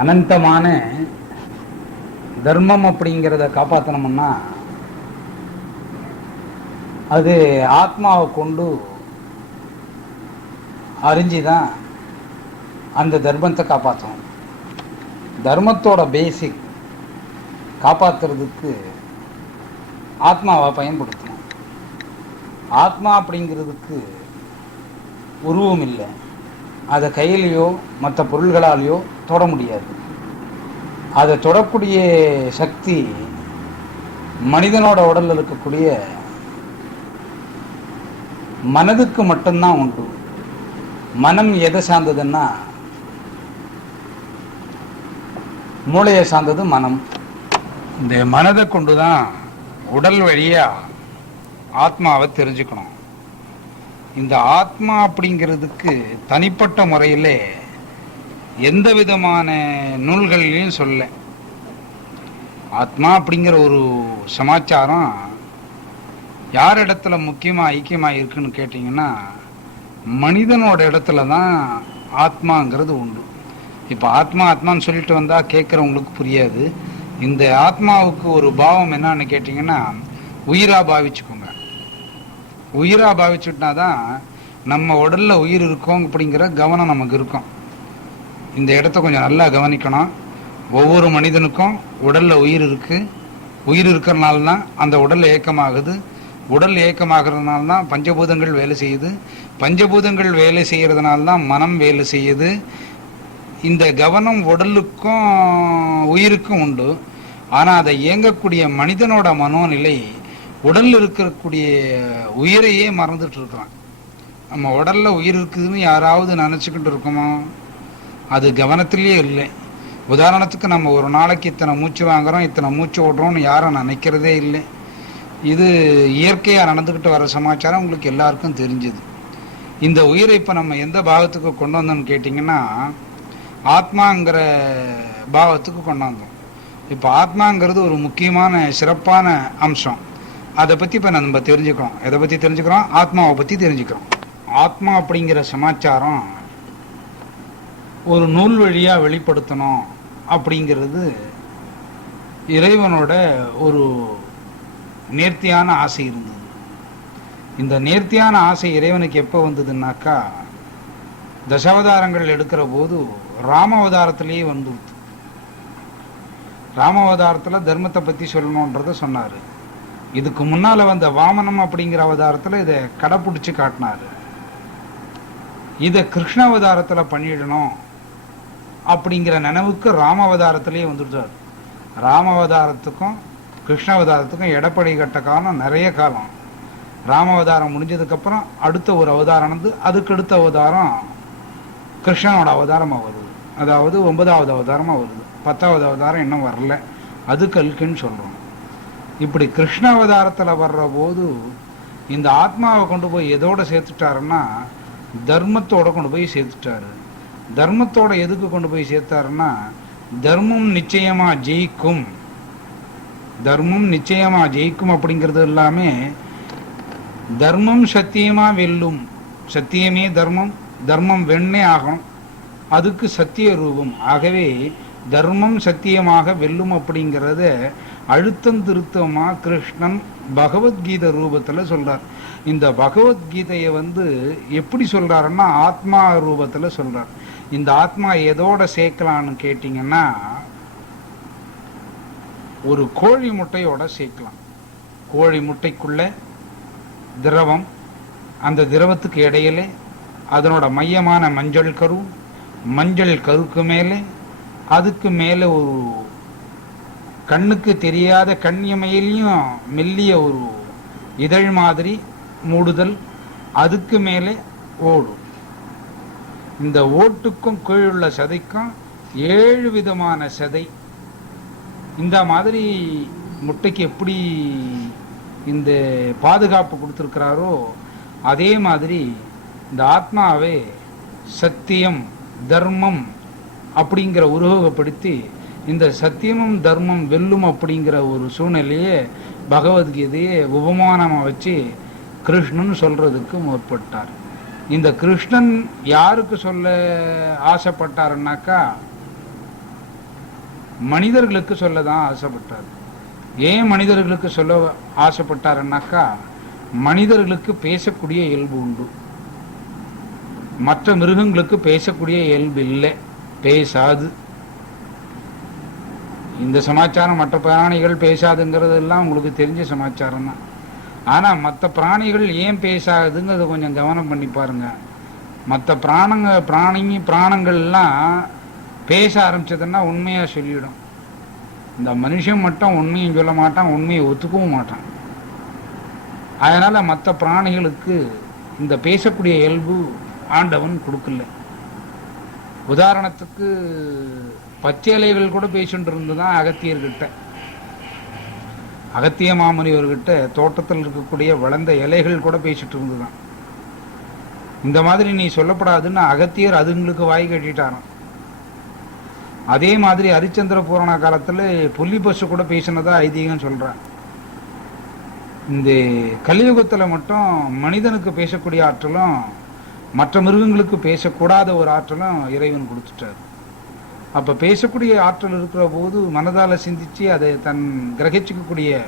அனந்தமான தர்மம் அப்படிங்கிறத காப்பாற்றணும்னா அது ஆத்மாவை கொண்டு அறிஞ்சுதான் அந்த தர்மத்தை காப்பாற்றணும். தர்மத்தோட பேசிக் காப்பாற்றுறதுக்கு ஆத்மாவை பயன்படுத்தணும். ஆத்மா அப்படிங்கிறதுக்கு உருவம் இல்லை, அதை கையிலையோ மற்ற பொருள்களாலேயோ தொட முடியாது. அதை தொடக்கூடிய சக்தி மனிதனோட உடலில் இருக்கக்கூடிய மனதுக்கு மட்டும்தான் உண்டு. மனம் எதை சார்ந்ததுன்னா மூளையை சார்ந்தது மனம். இந்த மனதை கொண்டுதான் உடல் வழியா ஆத்மாவை தெரிஞ்சுக்கணும். இந்த ஆத்மா அப்படிங்கிறதுக்கு தனிப்பட்ட முறையில் எந்த விதமான நூல்கள்லையும் சொல்ல. ஆத்மா அப்படிங்கிற ஒரு சமாச்சாரம் யார் இடத்துல முக்கியமாக ஐக்கியமாக இருக்குன்னு கேட்டிங்கன்னா மனிதனோட இடத்துல தான் ஆத்மாங்கிறது உண்டு. இப்போ ஆத்மான்னு சொல்லிட்டு வந்தால் கேட்குறவங்களுக்கு புரியாது. இந்த ஆத்மாவுக்கு ஒரு பாவம் என்னன்னு கேட்டிங்கன்னா உயிராக பாவிச்சுக்கோங்க. உயிராக பாவிச்சுட்டா தான் நம்ம உடலில் உயிர் இருக்கோம் அப்படிங்கிற கவனம் நமக்கு இருக்கும். இந்த இடத்த கொஞ்சம் நல்லா கவனிக்கணும். ஒவ்வொரு மனிதனுக்கும் உடலில் உயிர் இருக்குது. உயிர் இருக்கிறனால தான் அந்த உடல் ஏக்கமாகுது. உடல் ஏக்கமாகிறதுனால தான் பஞ்சபூதங்கள் வேலை செய்யுது. பஞ்சபூதங்கள் வேலை செய்கிறதுனால தான் மனம் வேலை செய்யுது. இந்த கவனம் உடலுக்கும் உயிருக்கும் உண்டு. ஆனால் அதை இயங்கக்கூடிய மனிதனோட மனோநிலை உடலில் இருக்கக்கூடிய உயிரையே மறந்துட்டு இருக்கிறான். நம்ம உடலில் உயிர் இருக்குதுன்னு யாராவது நினச்சிக்கிட்டு இருக்கோமோ? அது கவனத்திலேயே இல்லை. உதாரணத்துக்கு நம்ம ஒரு நாளைக்கு இத்தனை மூச்சு வாங்குகிறோம், இத்தனை மூச்சு ஓடுறோம்னு யாரும் நினைக்கிறதே இல்லை. இது இயற்கையாக நடந்துக்கிட்டு வர சமாச்சாரம் உங்களுக்கு எல்லாருக்கும் தெரிஞ்சுது. இந்த உயிரை இப்போ நம்ம எந்த பாவத்துக்கு கொண்டு வந்தோம்னு கேட்டிங்கன்னா ஆத்மாங்கிற பாவத்துக்கு கொண்டு வந்தோம். இப்போ ஆத்மாங்கிறது ஒரு முக்கியமான சிறப்பான அம்சம். அதை பற்றி இப்போ நம்ம தெரிஞ்சுக்கிறோம். எதை பற்றி தெரிஞ்சுக்கிறோம்? ஆத்மாவை பற்றி தெரிஞ்சுக்கிறோம். ஆத்மா அப்படிங்கிற சமாச்சாரம் ஒரு நூல் வழியாக வெளிப்படுத்தணும் அப்படிங்கிறது இறைவனோட ஒரு நேர்த்தியான ஆசை இருந்தது. இந்த நேர்த்தியான ஆசை இறைவனுக்கு எப்போ வந்ததுன்னாக்கா தசாவதாரங்கள் எடுக்கிற போது ராமாவதாரத்திலேயே வந்துடுது. ராமாவதாரத்தில் தர்மத்தை பற்றி சொல்லணுன்றத சொன்னார். இதுக்கு முன்னால் வந்த வாமனம் அப்படிங்கிற அவதாரத்தில் இதை கடைப்பிடிச்சு காட்டினார். இதை கிருஷ்ணாவதாரத்தில் பண்ணிடணும் அப்படிங்கிற நினைவுக்கு ராமாவதாரத்திலேயே வந்துட்டார். ராமாவதாரத்துக்கும் கிருஷ்ணாவதாரத்துக்கும் எடப்படி கட்ட காலம் நிறைய காலம். ராமாவதாரம் முடிஞ்சதுக்கப்புறம் அடுத்த ஒரு அவதாரம் வந்து அதுக்கு அடுத்த அவதாரம் கிருஷ்ணனோட அவதாரமாக வருது. அதாவது 9வது அவதாரமாக வருது. 10வது அவதாரம் இன்னும் வரல, அது கல்கின்னு சொல்கிறோம். இப்படி கிருஷ்ண அவதாரத்தில் வர்ற போது இந்த ஆத்மாவை கொண்டு போய் எதோட சேர்த்துட்டாருன்னா தர்மத்தோட கொண்டு போய் சேர்த்துட்டாரு. தர்மத்தோட எதுக்கு கொண்டு போய் சேர்த்தாருன்னா தர்மம் நிச்சயமா ஜெயிக்கும், தர்மம் நிச்சயமா ஜெயிக்கும் அப்படிங்கிறது எல்லாமே தர்மம் சத்தியமா வெல்லும். சத்தியமே தர்மம், தர்மம் வெண்ணே ஆகும், அதுக்கு சத்திய ரூபம். ஆகவே தர்மம் சத்தியமாக வெல்லும் அப்படிங்கிறத அழுத்தம் திருத்தமா கிருஷ்ணன் பகவத்கீதை ரூபத்தில் சொல்றார். இந்த பகவத்கீதையை எப்படி சொல்றாருன்னா ஆத்மா ரூபத்தில் சொல்றார். இந்த ஆத்மா எதோட சேர்க்கலான்னு கேட்டிங்கன்னா ஒரு கோழி முட்டையோட சேர்க்கலாம். கோழி முட்டைக்குள்ள திரவம், அந்த திரவத்துக்கு இடையில அதனோட மையமான மஞ்சள் கரு, மஞ்சள் கருக்கு மேலே அதுக்கு மேலே ஒரு கண்ணுக்கு தெரியாத கண்ணியமையிலையும் மெல்லிய ஒரு இதழ் மாதிரி மூடுதல், அதுக்கு மேலே ஓடு. இந்த ஓட்டுக்கும் கீழுள்ள சதைக்கும் 7 விதமான சதை. இந்த மாதிரி முட்டைக்கு எப்படி இந்த பாதுகாப்பு கொடுத்துருக்கிறாரோ அதே மாதிரி இந்த ஆத்மாவே சத்தியம் தர்மம் அப்படிங்கிற உருவகப்படுத்தி இந்த சத்தியமும் தர்மம் வெல்லும் அப்படிங்கிற ஒரு சூழ்நிலையே பகவத்கீதையை உபமானமாக வச்சு கிருஷ்ணன் சொல்றதுக்கு முற்பட்டார். இந்த கிருஷ்ணன் யாருக்கு சொல்ல ஆசைப்பட்டாருன்னாக்கா மனிதர்களுக்கு சொல்ல தான் ஆசைப்பட்டார். ஏன் மனிதர்களுக்கு சொல்ல ஆசைப்பட்டாருன்னாக்கா, மனிதர்களுக்கு பேசக்கூடிய இயல்பு உண்டு, மற்ற மிருகங்களுக்கு பேசக்கூடிய இயல்பு இல்லை, பேசாது. இந்த சமாச்சாரம் மற்ற பிராணிகள் பேசாதுங்கிறதெல்லாம் உங்களுக்கு தெரிஞ்ச சமாச்சாரம் தான். ஆனால் மற்ற பிராணிகள் ஏன் பேசாதுங்கிறத கொஞ்சம் கவனம் பண்ணி பாருங்க. மற்ற பிராணங்கள்லாம் பேச ஆரம்பிச்சதுன்னா உண்மையாக சொல்லிவிடும். இந்த மனுஷன் மட்டும் உண்மையும் சொல்ல மாட்டான், உண்மையை ஒத்துக்கவும் மாட்டான். அதனால் மற்ற பிராணிகளுக்கு இந்த பேசக்கூடிய இயல்பு ஆண்டவன் கொடுக்கல. உதாரணத்துக்கு பச்சை இலைகள் கூட பேசிட்டு இருந்துதான் அகத்தியர்கிட்ட, அகத்திய மாமுனிவர்கிட்ட தோட்டத்தில் இருக்கக்கூடிய வளர்ந்த இலைகள் கூட பேசிட்டு இருந்துதான். இந்த மாதிரி நீ சொல்லப்படாதுன்னு அகத்தியர் அதுங்களுக்கு வாய் கட்டிட்டாராம். அதே மாதிரி ஹரிச்சந்திர பூரண காலத்தில் புள்ளி பசு கூட பேசினதா ஐதீகம் சொல்றான். இந்த கலியுகத்தில் மட்டும் மனிதனுக்கு பேசக்கூடிய ஆற்றலும் மற்ற மிருகங்களுக்கு பேசக்கூடாத ஒரு ஆற்றலும் இறைவன் கொடுத்துட்டார். அப்போ பேசக்கூடிய ஆற்றல் இருக்கிற போது மனதால் சிந்திச்சு அதை தன் கிரகிச்சிக்கக்கூடிய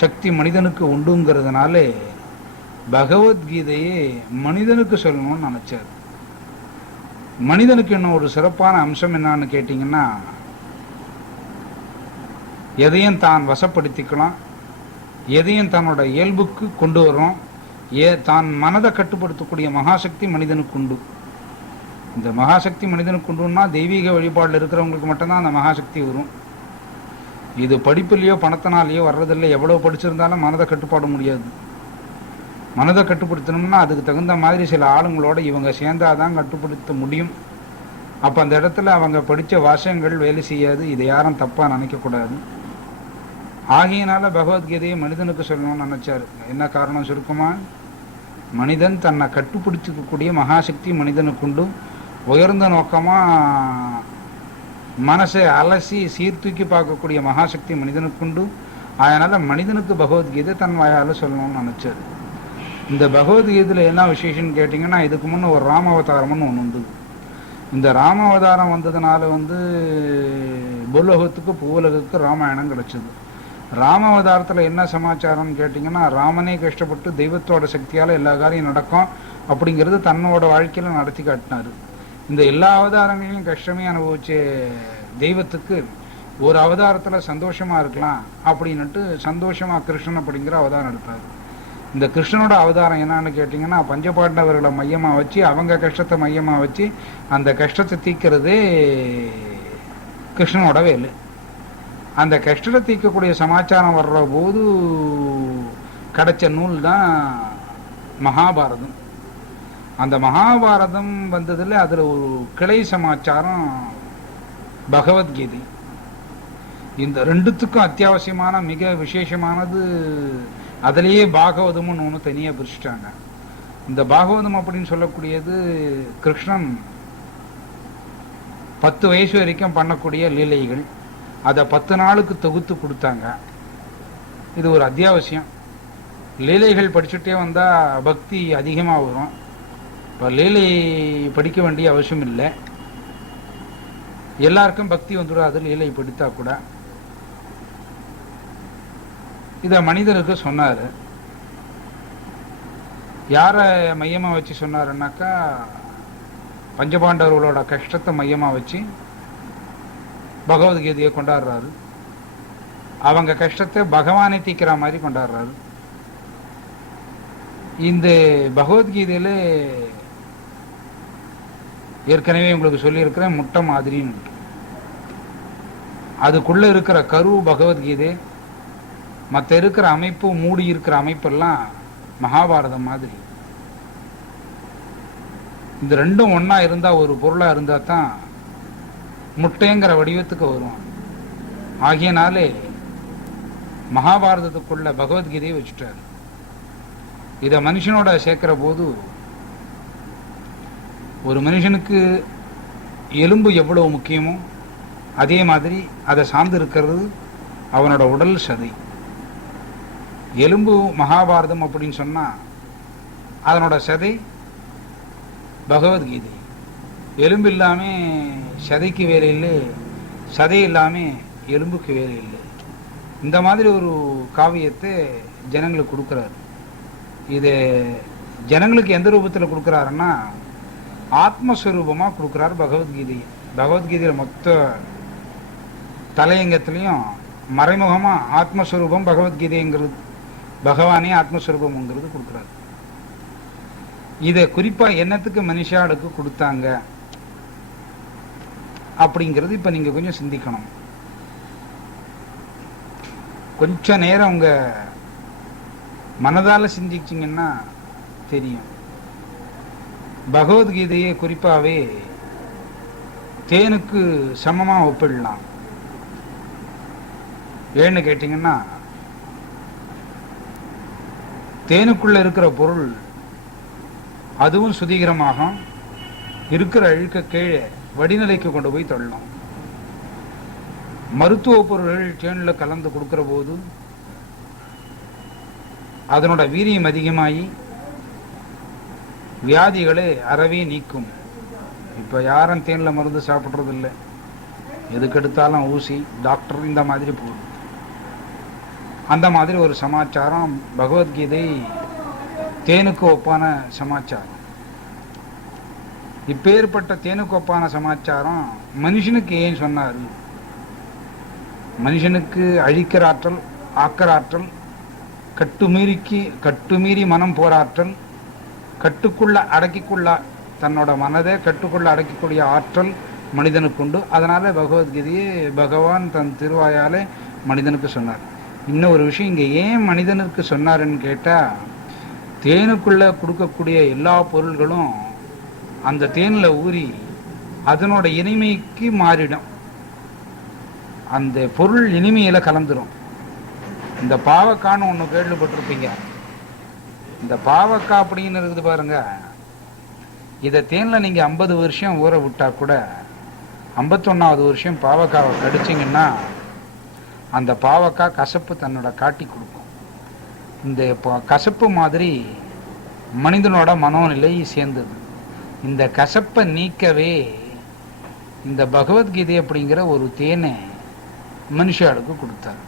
சக்தி மனிதனுக்கு உண்டுங்கிறதுனால பகவத்கீதையே மனிதனுக்கு சொல்லணும்னு நினைச்சார். மனிதனுக்கு இன்னும் ஒரு சிறப்பான அம்சம் என்னன்னு கேட்டிங்கன்னா, எதையும் தான் வசப்படுத்திக்கலாம், எதையும் தன்னோட இயல்புக்கு கொண்டு வரும், தான் மனதை கட்டுப்படுத்தக்கூடிய மகாசக்தி மனிதனுக்கு உண்டு. இந்த மகாசக்தி மனிதனுக்கு உண்டுன்னா தெய்வீக வழிபாடில் இருக்கிறவங்களுக்கு மட்டும்தான் அந்த மகாசக்தி வரும். இது படிப்புலையோ பணத்தினாலேயோ வர்றதில்லை. எவ்வளோ படிச்சிருந்தாலும் மனதை கட்டுப்பாட முடியாது. மனதை கட்டுப்படுத்தணும்னா அதுக்கு தகுந்த மாதிரி சில ஆளுங்களோட இவங்க சேர்ந்தாதான் கட்டுப்படுத்த முடியும். அப்போ அந்த இடத்துல அவங்க படித்த வாசகங்கள் வேலை செய்யாது. இதை யாரும் தப்பாக நினைக்கக்கூடாது. ஆகையினால பகவத்கீதையை மனிதனுக்கு சொல்லணும்னு நினைச்சாரு. என்ன காரணம் சுருக்கமா, மனிதன் தன்னை கட்டுப்படுத்திக்கக்கூடிய மகாசக்தி மனிதனுக்கு உண்டு. உயர்ந்த நோக்கமா மனசை அலசி சீர்தூக்கி பார்க்கக்கூடிய மகாசக்தி மனிதனுக்கு உண்டு. அதனால மனிதனுக்கு பகவத்கீதை தன் வாயால் சொல்லணும்னு நினைச்சாரு. இந்த பகவத்கீதையில் என்ன விசேஷம்னு கேட்டிங்கன்னா, இதுக்கு முன்னே ஒரு ராமாவதாரம்னு ஒன்று உண்டு. இந்த ராமாவதாரம் வந்ததுனால பூலோகத்துக்கு பூவுலகுக்கு ராமாயணம் கிடைச்சது. ராமாவதாரத்தில் என்ன சமாச்சாரம்னு கேட்டிங்கன்னா, ராமனே கஷ்டப்பட்டு தெய்வத்தோட சக்தியால் எல்லா காரியம் நடக்கும் அப்படிங்கிறது தன்னோட வாழ்க்கையில் நடத்தி காட்டினார். இந்த எல்லா அவதாரங்களையும் கஷ்டமே அனுபவிச்ச தெய்வத்துக்கு ஒரு அவதாரத்தில் சந்தோஷமாக இருக்கலாம் அப்படின்னுட்டு சந்தோஷமாக கிருஷ்ணன் அப்படிங்கிற அவதாரம் எடுத்தார். இந்த கிருஷ்ணனோட அவதாரம் என்னன்னு கேட்டிங்கன்னா, பஞ்சபாண்டவர்களை மையமாக வச்சு அவங்க கஷ்டத்தை மையமாக வச்சு அந்த கஷ்டத்தை தீர்க்கிறதே கிருஷ்ணனோட வேலை. அந்த கஷ்டத்தை தீர்க்கக்கூடிய சமாச்சாரம் வர்ற போது கிடைச்ச நூல் தான் மகாபாரதம். அந்த மகாபாரதம் வந்ததில் அதில் ஒரு கிளை சமாச்சாரம் பகவத்கீதை. இந்த ரெண்டுத்துக்கும் அத்தியாவசியமான மிக விசேஷமானது அதிலேயே பாகவதம்னு ஒன்று தனியாக பிரிச்சுட்டாங்க. இந்த பாகவதம் அப்படின்னு சொல்லக்கூடியது கிருஷ்ணன் 10 வயசு வரைக்கும் பண்ணக்கூடிய லீலைகள். அதை 10 நாளுக்கு தொகுத்து கொடுத்தாங்க. இது ஒரு அத்தியாவசியம். லீலைகள் படிச்சுட்டே வந்தால் பக்தி அதிகமாக வரும். இப்போ லீலை படிக்க வேண்டிய அவசியம் இல்லை, எல்லாருக்கும் பக்தி வந்துடாது லீலை படித்தா கூட. இதை மனிதருக்கு சொன்னார். யாரை மையமாக வச்சு சொன்னாருன்னாக்கா, பஞ்சபாண்டவர்களோட கஷ்டத்தை மையமாக வச்சு பகவத்கீதையை கொண்டாடுறாரு. அவங்க கஷ்டத்தை பகவானை தீக்கிற மாதிரி கொண்டாடுறாரு. இந்த பகவத்கீதையில் ஏற்கனவே உங்களுக்கு சொல்லியிருக்கிறேன், முட்டை மாதிரின்னு. அதுக்குள்ளே இருக்கிற கரு பகவத்கீதை, மற்ற இருக்கிற அமைப்பு, மூடி இருக்கிற அமைப்பெல்லாம் மகாபாரதம் மாதிரி. இந்த ரெண்டும் ஒன்றா இருந்தால், ஒரு பொருளாக இருந்தால் தான் முட்டைங்கிற வடிவத்துக்கு வரும். ஆகியனாலே மகாபாரதத்துக்குள்ள பகவத்கீதையை வச்சுட்டார். இதை மனுஷனோட சேர்க்கிற போது, ஒரு மனுஷனுக்கு எலும்பு எவ்வளவு முக்கியமோ அதே மாதிரி அதை சார்ந்து இருக்கிறது அவனோட உடல் சதை. எலும்பு மகாபாரதம் அப்படின்னு சொன்னால் அதனோட சதை பகவத்கீதை. எலும்பு இல்லாமல் சதைக்கு வேலையில் சதை இல்லாமல் எலும்புக்கு வேலை இல்லை. இந்த மாதிரி ஒரு காவியத்தை ஜனங்களுக்கு கொடுக்குறாரு. இது ஜனங்களுக்கு எந்த ரூபத்தில் கொடுக்குறாருன்னா ஆத்மஸ்வரூபமாக கொடுக்குறாரு பகவத்கீதையை. பகவத்கீதையில் மொத்த தலையங்கத்திலையும் மறைமுகமாக ஆத்மஸ்வரூபம் பகவத்கீதைங்கிறது, பகவானே ஆத்மஸ்வரூபம்ங்கிறது கொடுக்குறாரு. இதை குறிப்பாக என்னத்துக்கு மனுஷாளுக்கு கொடுத்தாங்க அப்படிங்கிறது இப்போ நீங்கள் கொஞ்சம் சிந்திக்கணும். கொஞ்ச நேரம் உங்க மனதால் சிந்திச்சிங்கன்னா தெரியும். பகவத்கீதையை குறிப்பாகவே தேனுக்கு சமமாக ஒப்பிடலாம். ஏன்னு கேட்டிங்கன்னா, தேனுக்குள்ள இருக்கிற பொருள் அதுவும் சுதீகரமாக இருக்கிற அழுக்க கீழே வடிநிலைக்கு கொண்டு போய் தள்ளணும். மருத்துவ பொருள்கள் தேனில் கலந்து கொடுக்கிற போது அதனோட வீரியம் அதிகமாகி வியாதிகளை அறவே நீக்கும். இப்போ யாரும் தேனில் மருந்து சாப்பிட்றது இல்லை, எதுக்கெடுத்தாலும் ஊசி டாக்டர் இந்த மாதிரி போகுது. அந்த மாதிரி ஒரு சமாச்சாரம் பகவத்கீதை தேனுக்கு ஒப்பான சமாச்சாரம். இப்பேற்பட்ட தேனுக்கு ஒப்பான சமாச்சாரம் மனுஷனுக்கு ஏன் சொன்னார்? மனுஷனுக்கு அழிக்கிற ஆற்றல், ஆக்கிற ஆற்றல், கட்டுமீறி மனம் போராற்றல், கட்டுக்குள்ள அடக்கிக்குள்ள தன்னோட மனதை கட்டுக்குள்ள அடக்கக்கூடிய ஆற்றல் மனிதனுக்கு உண்டு. அதனால பகவத்கீதையை பகவான் தன் திருவாயாலே மனிதனுக்கு சொன்னார். இன்னொரு விஷயம், இங்கே ஏன் மனிதனுக்கு சொன்னாருன்னு கேட்டால், தேனுக்குள்ள கொடுக்கக்கூடிய எல்லா பொருள்களும் அந்த தேனில் ஊறி அதனோட இனிமைக்கு மாறிடும். அந்த பொருள் இனிமையில கலந்துரும். இந்த பாவக்கான்னு ஒன்று கேள்விப்பட்டிருப்பீங்க. இந்த பாவக்காய் அப்படின்னு இருக்குது பாருங்க, இதை தேனில் நீங்கள் 50 வருஷம் ஊற விட்டா கூட 51வது வருஷம் பாவக்காவை கடிச்சிங்கன்னா அந்த பாவக்காய் கசப்பு தன்னோட காட்டி கொடுக்கும். இந்த கசப்பு மாதிரி மனிதனோட மனோநிலை சேர்ந்தது. இந்த கசப்பை நீக்கவே இந்த பகவத்கீதை அப்படிங்கிற ஒரு தேனை மனுஷாளுக்கு கொடுத்தார்.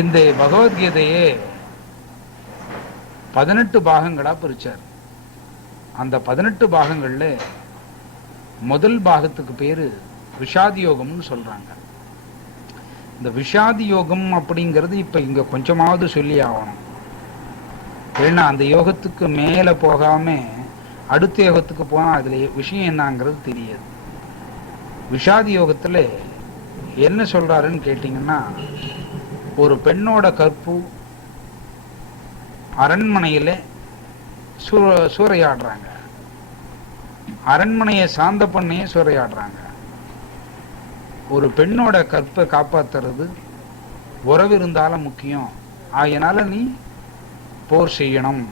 இந்த பகவத்கீதையே 18 பாகங்களாக பிரிச்சார். அந்த 18 பாகங்கள்ல முதல் பாகத்துக்கு பேரு விஷாதி யோகம்னு சொல்றாங்க. இந்த விஷாதி யோகம் அப்படிங்கிறது இப்ப இங்க கொஞ்சமாவது சொல்லி ஆகணும். ஏன்னா அந்த யோகத்துக்கு மேல போகாம அடுத்த யோகத்துக்கு போனா அதுல விஷயம் என்னங்கிறது தெரியாது. விஷாதி யோகத்துல என்ன சொல்றாருன்னு கேட்டீங்கன்னா, ஒரு பெண்ணோட கற்பு அரண்மனையில சூறையாடுறாங்க, அரண்மனையை சார்ந்த பண்ணையே சூறையாடுறாங்க. ஒரு பெண்ணோட கற்பை காப்பாத்துறது உறவு இருந்தாலும் முக்கியம், அதனால நீ போர் செய்யணும்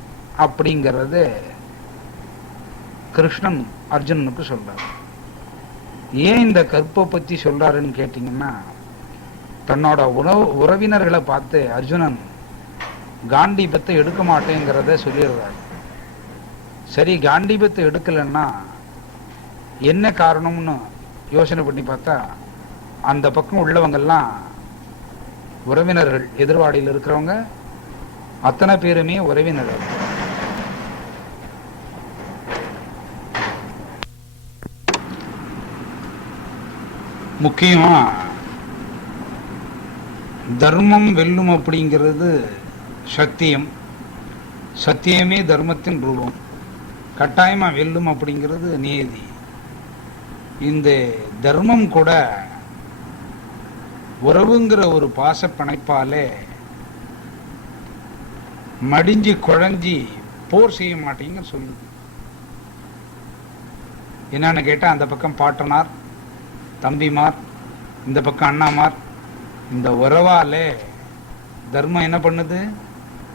அப்படிங்கிறத கிருஷ்ணன் அர்ஜுனனுக்கு சொல்றாரு. ஏன் இந்த கற்பை பத்தி சொல்றாருன்னு கேட்டீங்கன்னா, தன்னோட உறவினர்களை பார்த்து அர்ஜுனன் காண்டீபத்தை எடுக்க மாட்டேங்கிறத சொல்லிடுறாரு. சரி, காண்டீபத்தை எடுக்கலன்னா என்ன காரணம்னு யோசனை பண்ணி பார்த்தா, அந்த பக்கம் உள்ளவங்கெல்லாம் உறவினர்கள், எதிர்வாடியில் இருக்கிறவங்க அத்தனை பேருமே உறவினர்கள். முக்கியமா தர்மம் வெல்லும் அப்படிங்கிறது சத்தியம், சத்தியமே தர்மத்தின் ரூபம். கட்டாயமா வெல்லும் அப்படிங்கிறது நீதி. இந்த தர்மம் கூட உறவுங்கிற ஒரு பாச பிணைப்பாலே மடிஞ்சு குழஞ்சி போர் செய்ய மாட்டேங்க சொல்லுது. என்னன்னு கேட்டா, அந்த பக்கம் பாட்டனார் தம்பிமார், இந்த பக்கம் அண்ணாமார், இந்த உறவாலே தர்மம் என்ன பண்ணுது?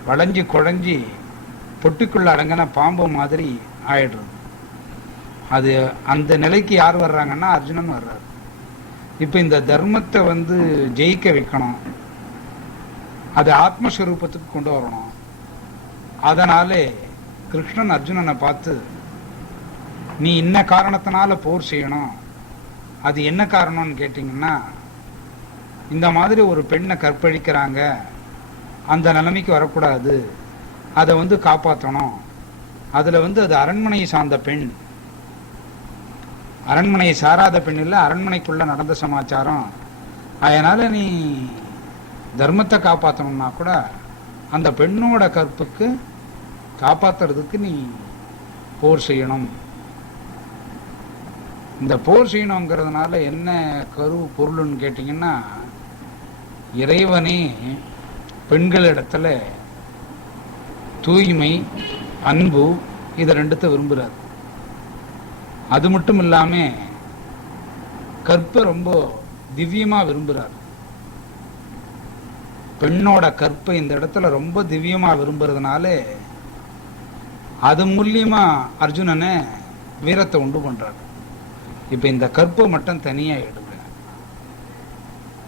வளைஞ்சு குழஞ்சி பொட்டுக்குள்ள அடங்கின பாம்பு மாதிரி ஆயிடுறது. அது அந்த நிலைக்கு யார் வர்றாங்கன்னா அர்ஜுனன் வர்றாரு. இப்ப இந்த தர்மத்தை ஜெயிக்க வைக்கணும், அது ஆத்மஸ்வரூபத்துக்கு கொண்டு வரணும். அதனாலே கிருஷ்ணன் அர்ஜுனனை பார்த்து, நீ இன்ன காரணத்தினால போர் செய்யணும், அது என்ன காரணம்னு கேட்டிங்கன்னா, இந்த மாதிரி ஒரு பெண்ணை கற்பழிக்கிறாங்க, அந்த நிலைமைக்கு வரக்கூடாது, அதை காப்பாற்றணும். அதில் அது அரண்மனையை சார்ந்த பெண், அரண்மனையை சாராத பெண் இல்லை, அரண்மனைக்குள்ளே நடந்த சமாச்சாரம். அதனால் நீ தர்மத்தை காப்பாற்றணும்னா கூட அந்த பெண்ணோட கற்புக்கு காப்பாற்றுறதுக்கு நீ போர் செய்யணும். இந்த போர் செய்யணுங்கிறதுனால என்ன பொருள்னு கேட்டிங்கன்னா, இறைவனே பெண்களிடத்துல தூய்மை, அன்பு, இதை ரெண்டுத்தை விரும்புகிறார். அது மட்டும் இல்லாமல் கற்பை ரொம்ப திவ்யமாக விரும்புகிறார். பெண்ணோட கற்பை இந்த இடத்துல ரொம்ப திவ்யமாக விரும்புறதுனால அது மூலியமா அர்ஜுனனை வீரத்தை உண்டு பண்றாரு. இப்ப இந்த கற்பை மட்டும் தனியா எடுங்க.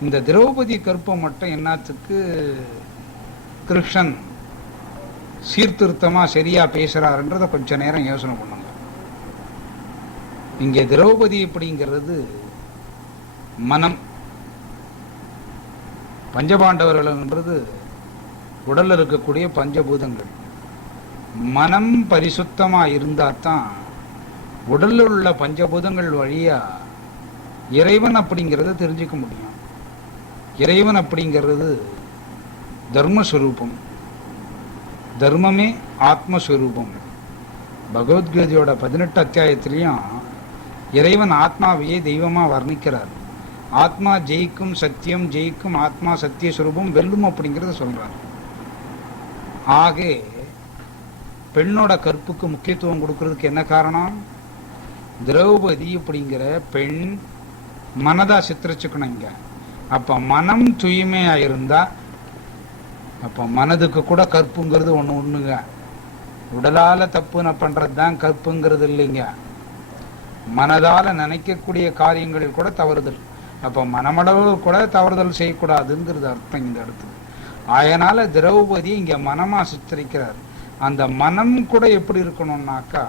இந்த திரௌபதி கற்பை மட்டும் என்னத்துக்கு கிருஷ்ணன் சீர்திருத்தமா சரியா பேசுறாருன்றத கொஞ்ச நேரம் யோசனை பண்ணுங்க. இங்க திரௌபதி அப்படிங்கிறது மனம், பஞ்சபாண்டவர்கள்ன்றது உடல்ல இருக்கக்கூடிய பஞ்சபூதங்கள். மனம் பரிசுத்தமா இருந்தா தான் உடல்ல உள்ள பஞ்சபூதங்கள் வழியா இறைவன் அப்படிங்கிறத தெரிஞ்சுக்க முடியும். இறைவன் அப்படிங்கிறது தர்மஸ்வரூபம், தர்மமே ஆத்மஸ்வரூபம். பகவத்கீதையோட 18 அத்தியாயத்திலையும் இறைவன் ஆத்மாவையே தெய்வமா வர்ணிக்கிறார். ஆத்மா ஜெயிக்கும், சத்தியம் ஜெயிக்கும், ஆத்மா சத்தியஸ்வரூபம் வெல்லும் அப்படிங்கிறத சொல்றார். ஆக பெண்ணோட கற்புக்கு முக்கியத்துவம் கொடுக்கறதுக்கு என்ன காரணம்? திரௌபதி அப்படிங்கிற பெண் மனதா சித்தரிச்சுக்கணும் இங்க. அப்ப மனம் தூய்மையா இருந்தா, அப்ப மனதுக்கு கூட கற்புங்கிறது ஒண்ணுங்க. உடலால தப்பு பண்றது தான் கற்புங்கிறது இல்லைங்க. மனதால நினைக்கக்கூடிய காரியங்களில் கூட தவறுதல். அப்ப மனமளவு கூட தவறுதல் செய்யக்கூடாதுங்கிறது அர்த்தம் இந்த இடத்துல. அதனால திரௌபதி இங்க மனமா சித்தரிக்கிறார். அந்த மனம் கூட எப்படி இருக்கணும்னாக்கா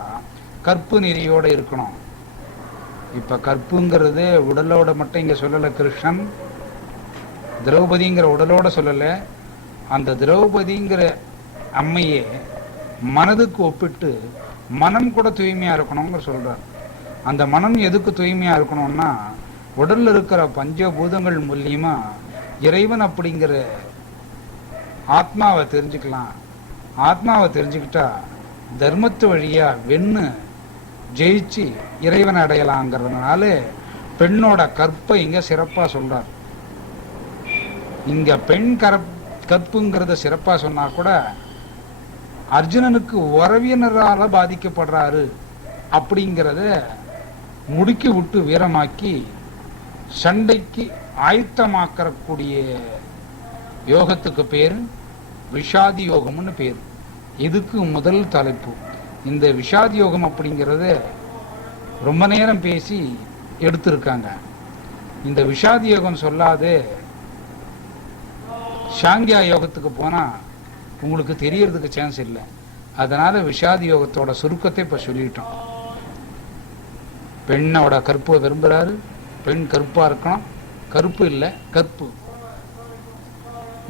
கற்பு நெறியோட இருக்கணும். இப்ப கற்புங்கிறது உடலோட மட்டும் இங்க சொல்லல கிருஷ்ணன், திரௌபதிங்கிற உடலோட சொல்லல. அந்த திரௌபதிங்கிற அம்மையே மனதுக்கு ஒப்பிட்டு மனம் கூட தூய்மையா இருக்கணும்னு சொல்றார். அந்த மனம் எதுக்கு தூய்மையா இருக்கணும்னா, உடல்ல இருக்கிற பஞ்சபூதங்கள் மூலியமா இறைவன் அப்படிங்கிற ஆத்மாவை தெரிஞ்சுக்கலாம். ஆத்மாவை தெரிஞ்சுக்கிட்டா தர்மத்து வழியா வெண்ணு ஜெயிச்சு இறைவனை அடையலாங்கிறதுனால பெண்ணோட கற்பை இங்க சிறப்பா சொல்றார். இங்க பெண் கற்புங்கிறத சிறப்பா சொன்னா கூட அர்ஜுனனுக்கு உறவினரால பாதிக்கப்படுறாரு அப்படிங்கிறத முடுக்கி விட்டு வீரமாக்கி சண்டைக்கு ஆயத்தமாக்கக்கூடிய யோகத்துக்கு பேரு விஷாதி யோகம்னு பேர். இதுக்கு முதல் தலைப்பு. இந்த விஷாதி யோகம் அப்படிங்கிறத ரொம்ப நேரம் பேசி எடுத்திருக்காங்க. இந்த விஷாதி யோகம் சொல்லாதே சாங்கியா யோகத்துக்கு போனா உங்களுக்கு தெரியறதுக்கு சான்ஸ் இல்லை. அதனால விஷாதி யோகத்தோட சுருக்கத்தை இப்ப சொல்லிட்டோம். பெண்ணோட கற்பை விரும்புறாரு, பெண் கருப்பா இருக்கணும். கருப்பு இல்லை, கற்பு.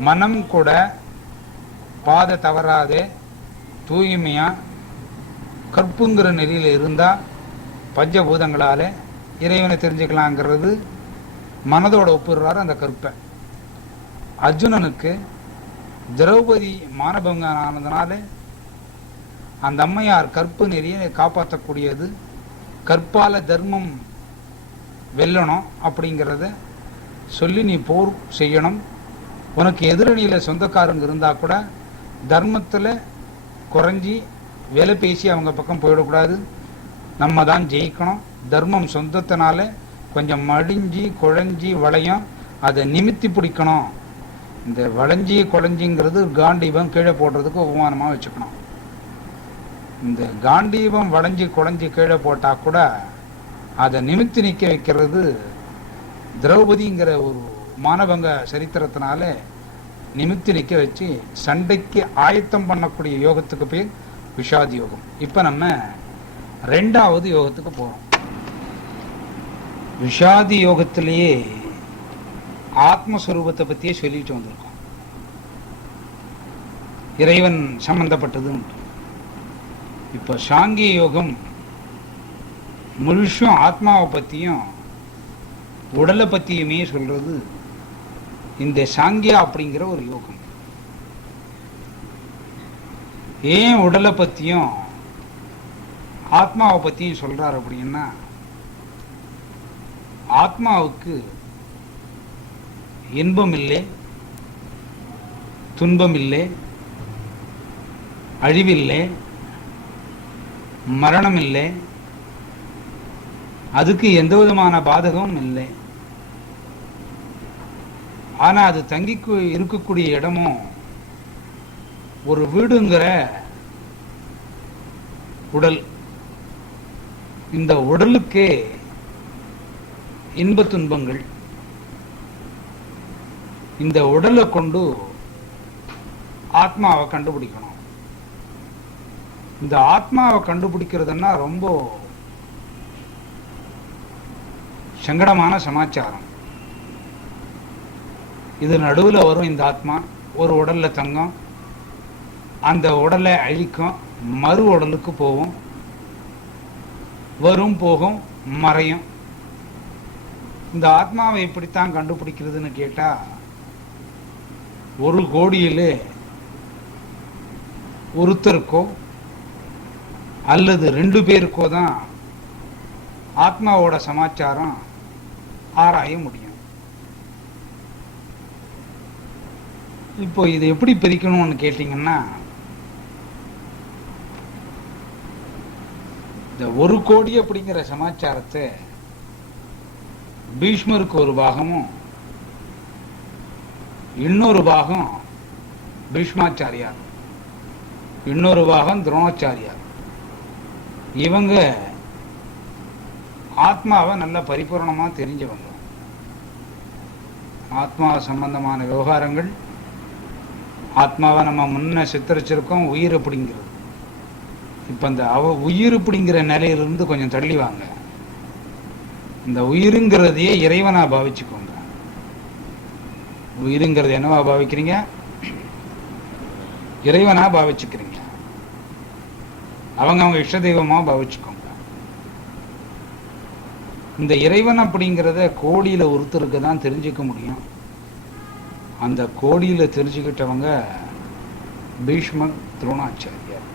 மனம் கூட பாதை தவறாதே தூய்மையா கற்புங்கிற நெறியில இருந்தா பஞ்சபூதங்களால இறைவனை தெரிஞ்சுக்கலாங்கிறது மனதோட ஒப்பிடுறாரு அந்த கற்பை. அர்ஜுனனுக்கு திரௌபதி மானபங்கம் ஆனதுனால அந்த அம்மையார் கற்பு நெறியை காப்பாற்றக்கூடியது, கற்பால தர்மம் வெல்லணும் அப்படிங்கிறத சொல்லி நீ போர் செய்யணும். உனக்கு எதிரணியில சொந்தக்காரங்க இருந்தா கூட தர்மத்துல குறைஞ்சி வேலை பேசி அவங்க பக்கம் போயிடக்கூடாது. நம்ம தான் ஜெயிக்கணும். தர்மம் சொந்தத்தினால கொஞ்சம் மடிஞ்சி குழஞ்சி வளையும், அதை நிமித்தி பிடிக்கணும். இந்த வளைஞ்சி குழஞ்சிங்கிறது காண்டீபம் கீழே போடுறதுக்கு உபமானமா வச்சுக்கணும். இந்த காண்டீபம் வளைஞ்சி குழஞ்சி கீழே போட்டா கூட அதை நிமித்தி நிற்க வைக்கிறது திரௌபதிங்கிற ஒரு மானபங்க சரித்திரத்தினால நிமித்தி நிற்க வச்சு சண்டைக்கு ஆயத்தம் பண்ணக்கூடிய யோகத்துக்கு பேர் விஷாதி யோகம். இப்ப நம்ம 2வது யோகத்துக்கு போறோம். விஷாதி யோகத்திலேயே ஆத்மஸ்வரூபத்தை பற்றியே சொல்லிட்டு வந்திருக்கோம். இறைவன் சம்பந்தப்பட்டது. இப்போ சாங்கிய யோகம் முழுசும் ஆத்மாவை பற்றியும் உடலை பற்றியுமே சொல்றது இந்த சாங்கியா அப்படிங்கிற ஒரு யோகம். ஏன் உடலை பற்றியும் ஆத்மாவை பற்றியும் சொல்றார் அப்படின்னா, ஆத்மாவுக்கு இன்பம் இல்லை, துன்பம் இல்லை, அழிவில்லை, மரணம் இல்லை, அதுக்கு எந்த விதமான பாதகமும் இல்லை. ஆனா அது தங்கி இருக்கக்கூடிய இடமும் ஒரு வீடுங்கிற உடல். இந்த உடலுக்கே இன்ப துன்பங்கள். இந்த உடலை கொண்டு ஆத்மாவை கண்டுபிடிக்கணும். இந்த ஆத்மாவை கண்டுபிடிக்கிறதுன்னா ரொம்ப சங்கடமான சமாச்சாரம். இது நடுவில் வரும். இந்த ஆத்மா ஒரு உடல்ல தங்கும், அந்த உடலை அழிக்கும், மறு உடலுக்கு போகும், வரும், போகும், மறையும். இந்த ஆத்மாவை எப்படித்தான் கண்டுபிடிக்கிறதுன்னு கேட்டா, 1 கோடியிலே ஒருத்தருக்கோ அல்லது 2 பேருக்கோ தான் ஆத்மாவோட சமாச்சாரம் ஆராய முடியும். இப்போ இது எப்படி பிரிக்கணும்னு கேட்டீங்கன்னா, இந்த 1 கோடி அப்படிங்கிற சமாச்சாரத்தை பீஷ்மருக்கு ஒரு பாகமும், இன்னொரு பாகம் பீஷ்மாச்சாரியார், இன்னொரு பாகம் துரோணாச்சாரியார். இவங்க ஆத்மாவை நல்ல பரிபூர்ணமா தெரிஞ்சவங்க. ஆத்மா சம்பந்தமான விவகாரங்கள், ஆத்மாவை நம்ம முன்ன சித்தரிச்சிருக்கோம். உயிர் அப்படிங்கிறது இப்ப இந்த உயிர் அப்படிங்கிற நிலையிலிருந்து கொஞ்சம் தள்ளி வாங்க. இந்த உயிருங்கிறதையே இறைவனா பாவிச்சுக்கோங்க. உயிருங்கிறது என்னவா பாவிக்கிறீங்க? இறைவனா பாவிச்சுக்கிறீங்க. அவங்க இஷ்ட தெய்வமா பாவிச்சுக்கோங்க. இந்த இறைவன் அப்படிங்கிறத கோடியில ஒருத்தருக்கு தான் தெரிஞ்சுக்க முடியும். அந்த கோடியில தெரிஞ்சுக்கிட்டவங்க பீஷ்மர், துரோணாச்சாரியார்.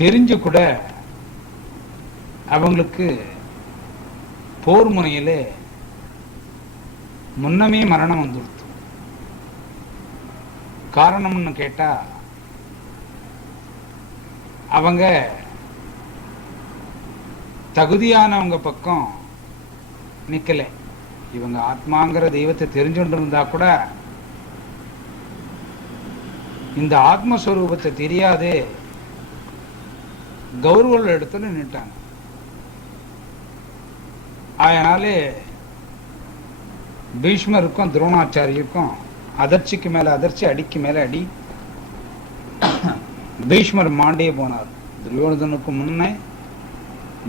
தெரிஞ்சு கூட அவங்களுக்கு போர் முனையில முன்னமே மரணம் வந்துடுத்து. காரணம்னு கேட்டா, அவங்க தகுதியானவங்க பக்கம் நிக்கல. இவங்க ஆத்மாங்கிற தெய்வத்தை தெரிஞ்சுட்டு இருந்தா கூட இந்த ஆத்மஸ்வரூபத்தை தெரியாதே கௌரவ இடத்துல நின்ட்டாங்க. அதனாலே பீஷ்மருக்கும் துரோணாச்சாரியுக்கும் அதிர்ச்சிக்கு மேல அதிர்ச்சி, அடிக்கு மேல அடி. பீஷ்மர் மாண்டே போனார். துரியோதனுக்கு முன்னே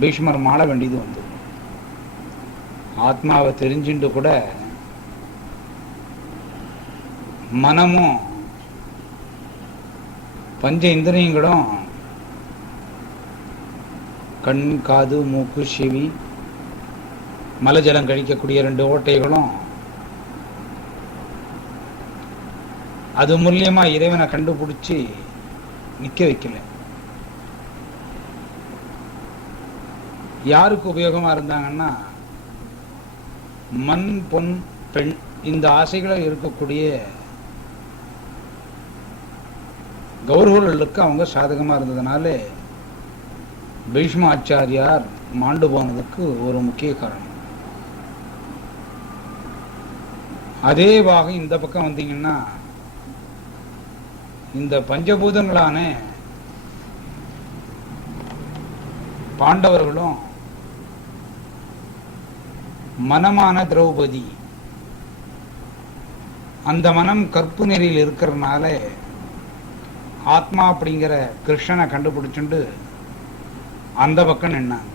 பீஷ்மர் மாட வேண்டியது வந்தது. ஆத்மாவை தெரிஞ்சுட்டு கூட மனமும் பஞ்ச இந்திரியங்களும், கண், காது, மூக்கு, செவி, மலஜலம் கழிக்கக்கூடிய 2 ஓட்டைகளும் அது மூலியமா இறைவனை கண்டுபிடிச்சு நிக்க வைக்கல. யாருக்கு உபயோகமா இருந்தாங்கன்னா, மண், பொன், பெண் இந்த ஆசைகளை இருக்கக்கூடிய கௌரவர்களுக்கு அவங்க சாதகமா இருந்ததுனால பீஷ்ம ஆச்சாரியார் மாண்டு போனதுக்கு ஒரு முக்கிய காரணம். அதே பாகம் இந்த பக்கம் வந்தீங்கன்னா, இந்த பஞ்சபூதங்களான பாண்டவர்களும் மனமான திரௌபதி, அந்த மனம் கற்பு நெறியில் இருக்கிறதுனால ஆத்மா அப்படிங்கிற கிருஷ்ணனை கண்டுபிடிச்சுண்டு அந்த பக்கம் நின்னாங்க.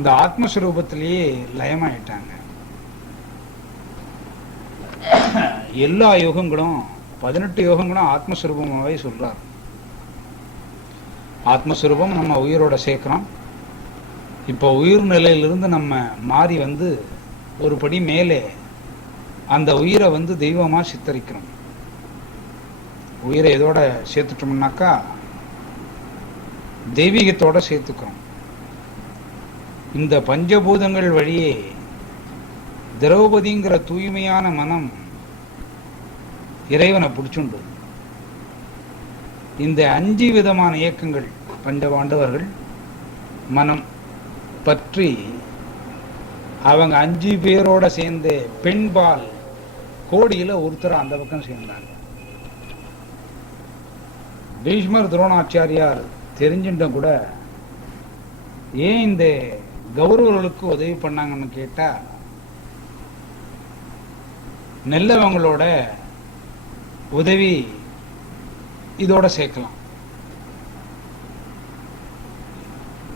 இந்த ஆத்மஸ்வரூபத்திலேயே லயமாயிட்டாங்க. எல்லா யோகங்களும் 18 யோகங்களும் ஆத்மஸ்வரூபமாகவே சொல்றார். ஆத்மஸ்வரூபம் நம்ம உயிரோட சேர்க்கிறோம். இப்போ உயிர் நிலையிலிருந்து நம்ம மாறி வந்து ஒரு படி மேலே அந்த உயிரை வந்து தெய்வமாக சித்தரிக்கிறோம். உயிரை இதோட சேர்த்துட்டோம்னாக்கா தெய்வீகத்தோட சேர்த்துக்கிறோம். இந்த பஞ்சபூதங்கள் வழியே திரௌபதிங்கிற தூய்மையான மனம் இறைவனை பிடிச்சுண்டு இந்த 5 விதமான இயக்கங்கள் பஞ்சபாண்டவர்கள் மனம் பற்றி அவங்க 5 பேரோட சேர்ந்து பெண்பால் கோடியில ஒருத்தர் அந்த பக்கம் சேர்ந்தாங்க. பீஷ்மர் துரோணாச்சாரியார் தெரிஞ்சுட்ட கூட ஏன் இந்த கௌரவர்களுக்கு உதவி பண்ணாங்கன்னு கேட்டா, நல்லவங்களோட உதவி இதோட சேர்க்கலாம்.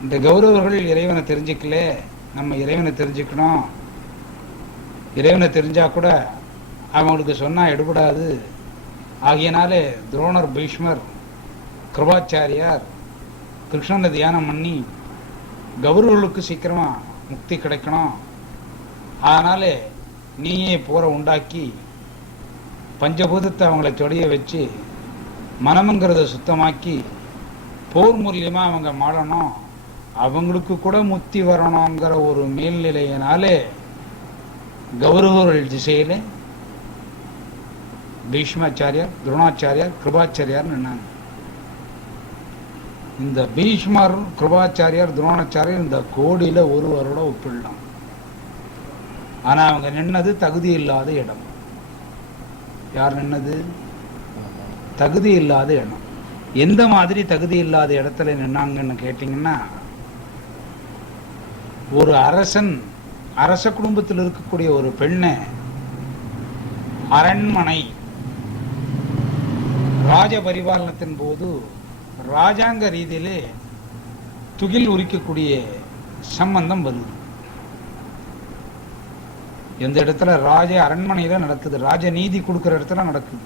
இந்த கௌரவர்கள் இறைவனை தெரிஞ்சுக்கல, நம்ம இறைவனை தெரிஞ்சுக்கணும். இறைவனை தெரிஞ்சா கூட அவங்களுக்கு சொன்னா எடுபடாது. ஆகியனாலே துரோணர், பீஷ்மர், கிருபாச்சாரியார் கிருஷ்ணனை தியானம் பண்ணி கௌரவர்களுக்கு சீக்கிரமா முக்தி கிடைக்கணும், அதனால நீயே போரை உண்டாக்கி பஞ்சபூதத்தை அவங்கள தொடைய வச்சு மனம்ங்கிறத சுத்தமாக்கி போர் மூலியமா அவங்க மாறணும், அவங்களுக்கு கூட முக்தி வரணுங்கிற ஒரு மேல்நிலையினாலே கௌரவர்கள் திசையில பீஷ்மாச்சாரியார், துரோணாச்சாரியார், கிருபாச்சாரியார் நின்னாங்க. இந்த பீஷ்மர், கிருபாச்சாரியார், துரோணாச்சாரியார் இந்த கோடியில ஒருவரோட ஒப்பிடலாம். ஆனா அவங்க நின்னது தகுதி இல்லாத இடம். யார் நின்னது? தகுதி இல்லாத இடம். எந்த மாதிரி தகுதி இல்லாத இடத்துல நின்னாங்கன்னு கேட்டீங்கன்னா, ஒரு அரசன் அரச குடும்பத்தில் இருக்கக்கூடிய ஒரு பெண்ணை அரண்மனை ராஜ பரிபாலனத்தின் போது ராஜாங்க ரீதியிலே துகில் உரிக்கக்கூடிய சம்பந்தம் வருது. எந்த இடத்துல ராஜ அரண்மனையில நடக்குது, ராஜ நீதி கொடுக்கிற இடத்துல நடக்குது.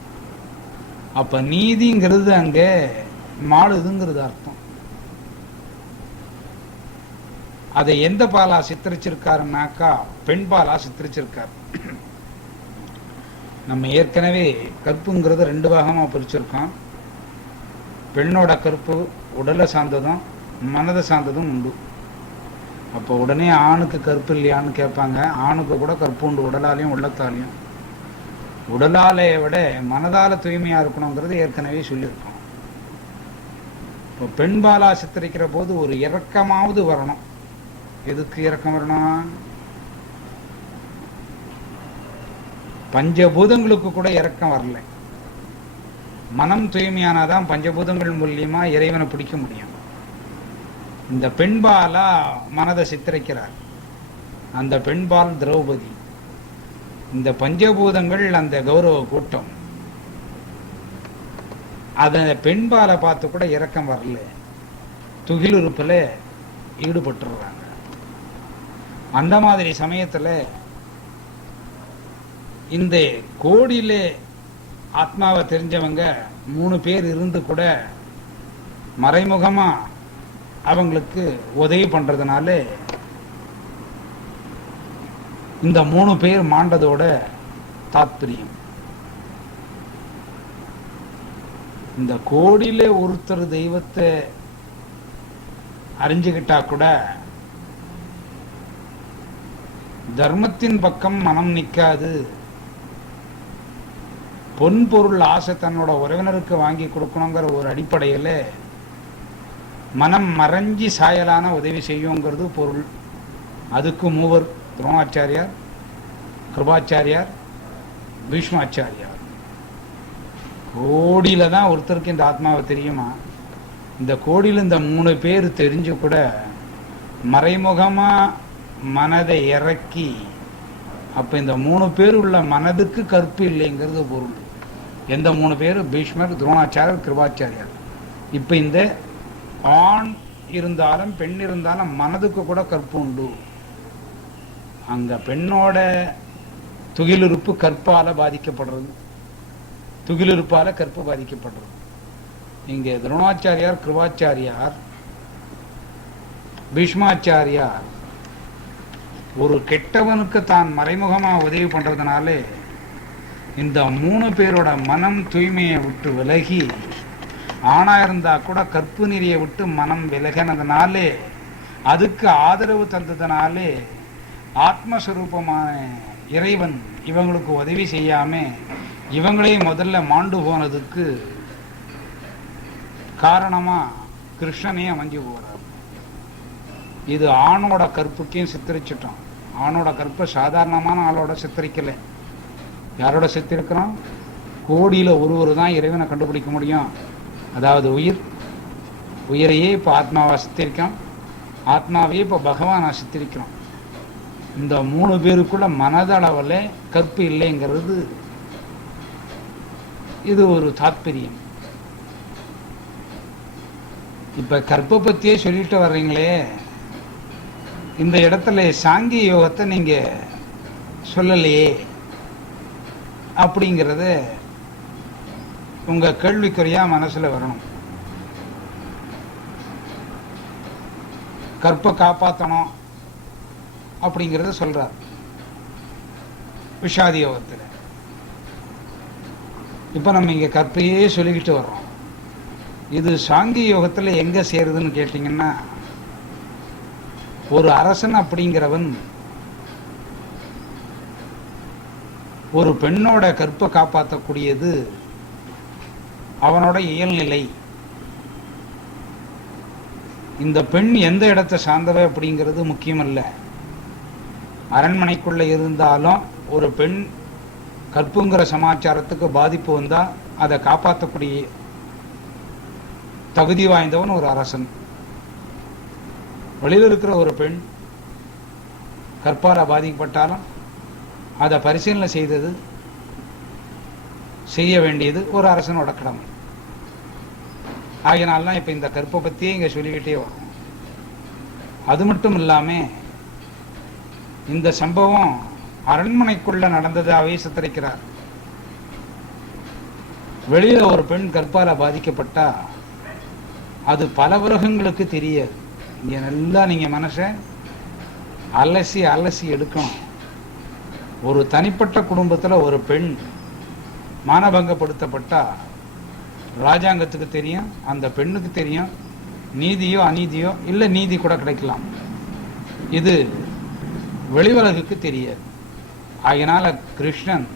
அப்ப நீதிங்கிறது அங்க மாளுதுங்கிறது அர்த்தம். அதை எந்த பாலா சித்தரிச்சிருக்காருனாக்கா பெண் பாலா சித்தரிச்சிருக்காரு. நம்ம ஏற்கனவே கற்புங்கிறத 2 பாகமா பிரிச்சிருக்கோம். பெண்ணோட கற்பு உடலை சார்ந்ததும் மனதை சார்ந்ததும் உண்டு. அப்போ உடனே ஆணுக்கு கற்பு இல்லையான்னு கேட்பாங்க. ஆணுக்கு கூட கற்பு உண்டு, உடலாலையும் உள்ளத்தாலையும். உடலாலையை விட மனதால தூய்மையா இருக்கணுங்கிறது ஏற்கனவே சொல்லியிருக்கோம். இப்போ பெண்பாலா சித்தரிக்கிற போது ஒரு இரக்கமாவது வரணும். எதுக்கு இரக்கம் வரணும்? பஞ்சபூதங்களுக்கு கூட இரக்கம் வரல. மனம் தூய்மையானாதான் பஞ்சபூதங்கள் மூலியமா இறைவனை பிடிக்க முடியும். இந்த பெண்பாலா மனதை சித்தரிக்கிறார். அந்த பெண்பால் திரௌபதி. இந்த பஞ்சபூதங்கள் அந்த கௌரவ கூட்டம். அத பெண்பாலை பார்த்து கூட இரக்கம் வரல, துகிலுறுப்புல ஈடுபட்டுறாங்க. அந்த மாதிரி சமயத்துல இந்த கோடியிலே ஆத்மாவை தெரிஞ்சவங்க 3 பேர் இருந்து கூட மறைமுகமா அவங்களுக்கு உதவி பண்றதுனால இந்த 3 பேர் மாண்டதோட தாத்பரியம். இந்த கோடியில ஒருத்தர் தெய்வத்தை அறிஞ்சுக்கிட்டா கூட தர்மத்தின் பக்கம் மனம் நிற்காது. பொன் பொருள் ஆசை தன்னோட உறவினருக்கு வாங்கி கொடுக்கணுங்கிற ஒரு அடிப்படையில் மனம் மறைஞ்சி சாயலான உதவி செய்யுங்கிறது பொருள். அதுக்கு 3 துரோணாச்சாரியார், கிருபாச்சாரியார், பீஷ்மாச்சாரியார். கோடியில தான் ஒருத்தருக்கு இந்த ஆத்மாவை தெரியுமா? இந்த கோடியில் இந்த 3 பேர் தெரிஞ்சு கூட மறைமுகமா மனதை இறக்கி, அப்ப இந்த 3 பேர் உள்ள மனதுக்கு கற்பு இல்லைங்கிறது பொருள். எந்த 3 பேர்? பீஷ்மர், துரோணாச்சாரியர், கிருபாச்சாரியார். இப்ப இந்த ஆண் இருந்தாலும் பெண் இருந்தாலும் மனதுக்கு கூட கற்பு உண்டு. அங்க பெண்ணோட துகிலுறுப்பு கற்பால பாதிக்கப்படுறது, துகிலுறுப்பால கற்பு பாதிக்கப்படுறது. இங்கே துரோணாச்சாரியார், கிருபாச்சாரியார், பீஷ்மாச்சாரியார் ஒரு கெட்டவனுக்கு தான் மறைமுகமா உதவி பண்றதுனாலே இந்த 3 பேரோட மனம் தூய்மையை விட்டு விலகி, ஆணா இருந்தா கூட கற்பு நெறியை விட்டு மனம் விலகினதுனாலே, அதுக்கு ஆதரவு தந்ததுனாலே ஆத்மஸ்வரூபமான இறைவன் இவங்களுக்கு உதவி செய்யாம இவங்களே முதல்ல மாண்டு போனதுக்கு காரணமா கிருஷ்ணனே அமைஞ்சு போறார். இது ஆணோட கற்புக்கையும் சித்தரிச்சிட்டோம். ஆணோட கற்பை சாதாரணமான ஆளோட சித்தரிக்கல. யாரோட சித்தரிக்கிறோம்? கோடியில ஒருவர் தான் இறைவனை கண்டுபிடிக்க முடியும். அதாவது உயிரையே இப்போ ஆத்மாவா சித்தரிக்கிறோம், ஆத்மாவையே இப்போ பகவானா சித்தரிக்கிறோம். இந்த 3 பேருக்குள்ள மனதளவில் கற்பு இல்லைங்கிறது இது ஒரு தாத்பரியம். இப்ப கற்பை பத்தியே சொல்லிட்டு வர்றீங்களே, இந்த இடத்துல சாங்கிய யோகத்தை நீங்க சொல்லலையே அப்படிங்கிறத உங்க கேள்விக்குறியா மனசுல வரணும். கற்பை காப்பாற்றணும் அப்படிங்கிறத சொல்றார் விஷாதி யோகத்தில். இப்ப நம்ம இங்க கற்பையே சொல்லிக்கிட்டு வர்றோம். இது சாங்கிய யோகத்துல எங்க சேருதுன்னு கேட்டீங்கன்னா, ஒரு அரசன் அப்படிங்கிறவன் ஒரு பெண்ணோட கற்பை காப்பாற்றக்கூடியது அவனோட இயல்நிலை. இந்த பெண் எந்த இடத்தை சார்ந்தவ அப்படிங்கிறது முக்கியமல்ல. அரண்மனைக்குள்ள இருந்தாலும் ஒரு பெண் கற்புங்கிற சமாச்சாரத்துக்கு பாதிப்பு வந்தா அதை காப்பாற்றக்கூடிய தகுதி வாய்ந்தவன் ஒரு அரசன். வெளியில் இருக்கிற ஒரு பெண் கற்பால பாதிக்கப்பட்டாலும் அதை பரிசீலனை செய்ய வேண்டியது ஒரு அரசனோட கடமை. ஆகினால்தான் இப்ப இந்த கற்பை பத்தியே இங்க சொல்லிக்கிட்டே வரும். அது மட்டும் இல்லாம இந்த சம்பவம் அரண்மனைக்குள்ள நடந்ததாவே சித்தரிக்கிறார். வெளியில ஒரு பெண் கற்பால பாதிக்கப்பட்டா அது பல உலகங்களுக்கு தெரியாது. இங்க நல்லா நீங்க மனச அலசி அலசி எடுக்கணும். ஒரு தனிப்பட்ட குடும்பத்துல ஒரு பெண் மானபங்கப்படுத்தப்பட்டா ராஜாங்கத்துக்கு தெரியும், அந்த பெண்ணுக்கு தெரியும். நீதியோ அநீதியோ இல்ல நீதி கூட கிடைக்கலாம். இது வெளிவலகுக்கு தெரியாது. அதனால கிருஷ்ணன்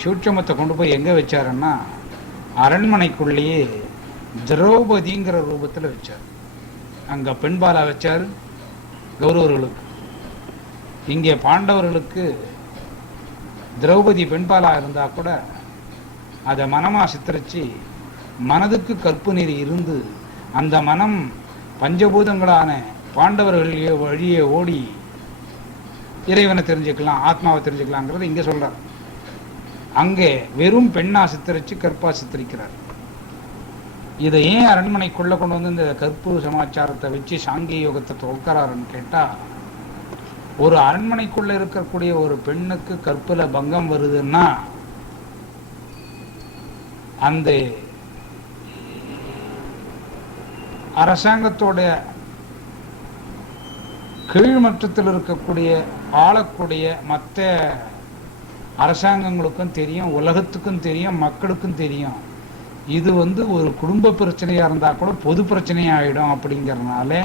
சூட்சமத்தை கொண்டு போய் எங்க வச்சாருன்னா அரண்மனைக்குள்ளேயே திரௌபதிங்கிற ரூபத்துல வச்சார். அங்க பெண்பாலா வச்சாரு கௌரவர்களுக்கு. இங்கே பாண்டவர்களுக்கு திரௌபதி பெண்பாலா இருந்தா கூட அதை மனமா சித்தரிச்சு மனதுக்கு கற்பு நெறி இருந்து அந்த மனம் பஞ்சபூதங்களான பாண்டவர்கள் வழியே ஓடி இறைவனை தெரிஞ்சுக்கலாம், ஆத்மாவை தெரிஞ்சுக்கலாங்கிறது இங்க சொல்றார். அங்கே வெறும் பெண்ணா சித்தரிச்சு கற்பா சித்தரிக்கிறார். இதை ஏன் அரண்மனைக்குள்ள கொண்டு வந்து இந்த கற்பு சமாச்சாரத்தை வச்சு சாங்கிய யோகத்தை தொகுக்கிறாருன்னு கேட்டா, ஒரு அரண்மனைக்குள்ள இருக்கக்கூடிய ஒரு பெண்ணுக்கு கற்புல பங்கம் வருதுன்னா அந்த அரசாங்கத்தோட கீழ்மட்டத்தில் இருக்கக்கூடிய ஆளக்கூடிய மற்ற அரசாங்கங்களுக்கும் தெரியும், உலகத்துக்கும் தெரியும், மக்களுக்கும் தெரியும். இது ஒரு குடும்ப பிரச்சனையா இருந்தா கூட பொது பிரச்சனையாயிடும். அப்படிங்கறதுனால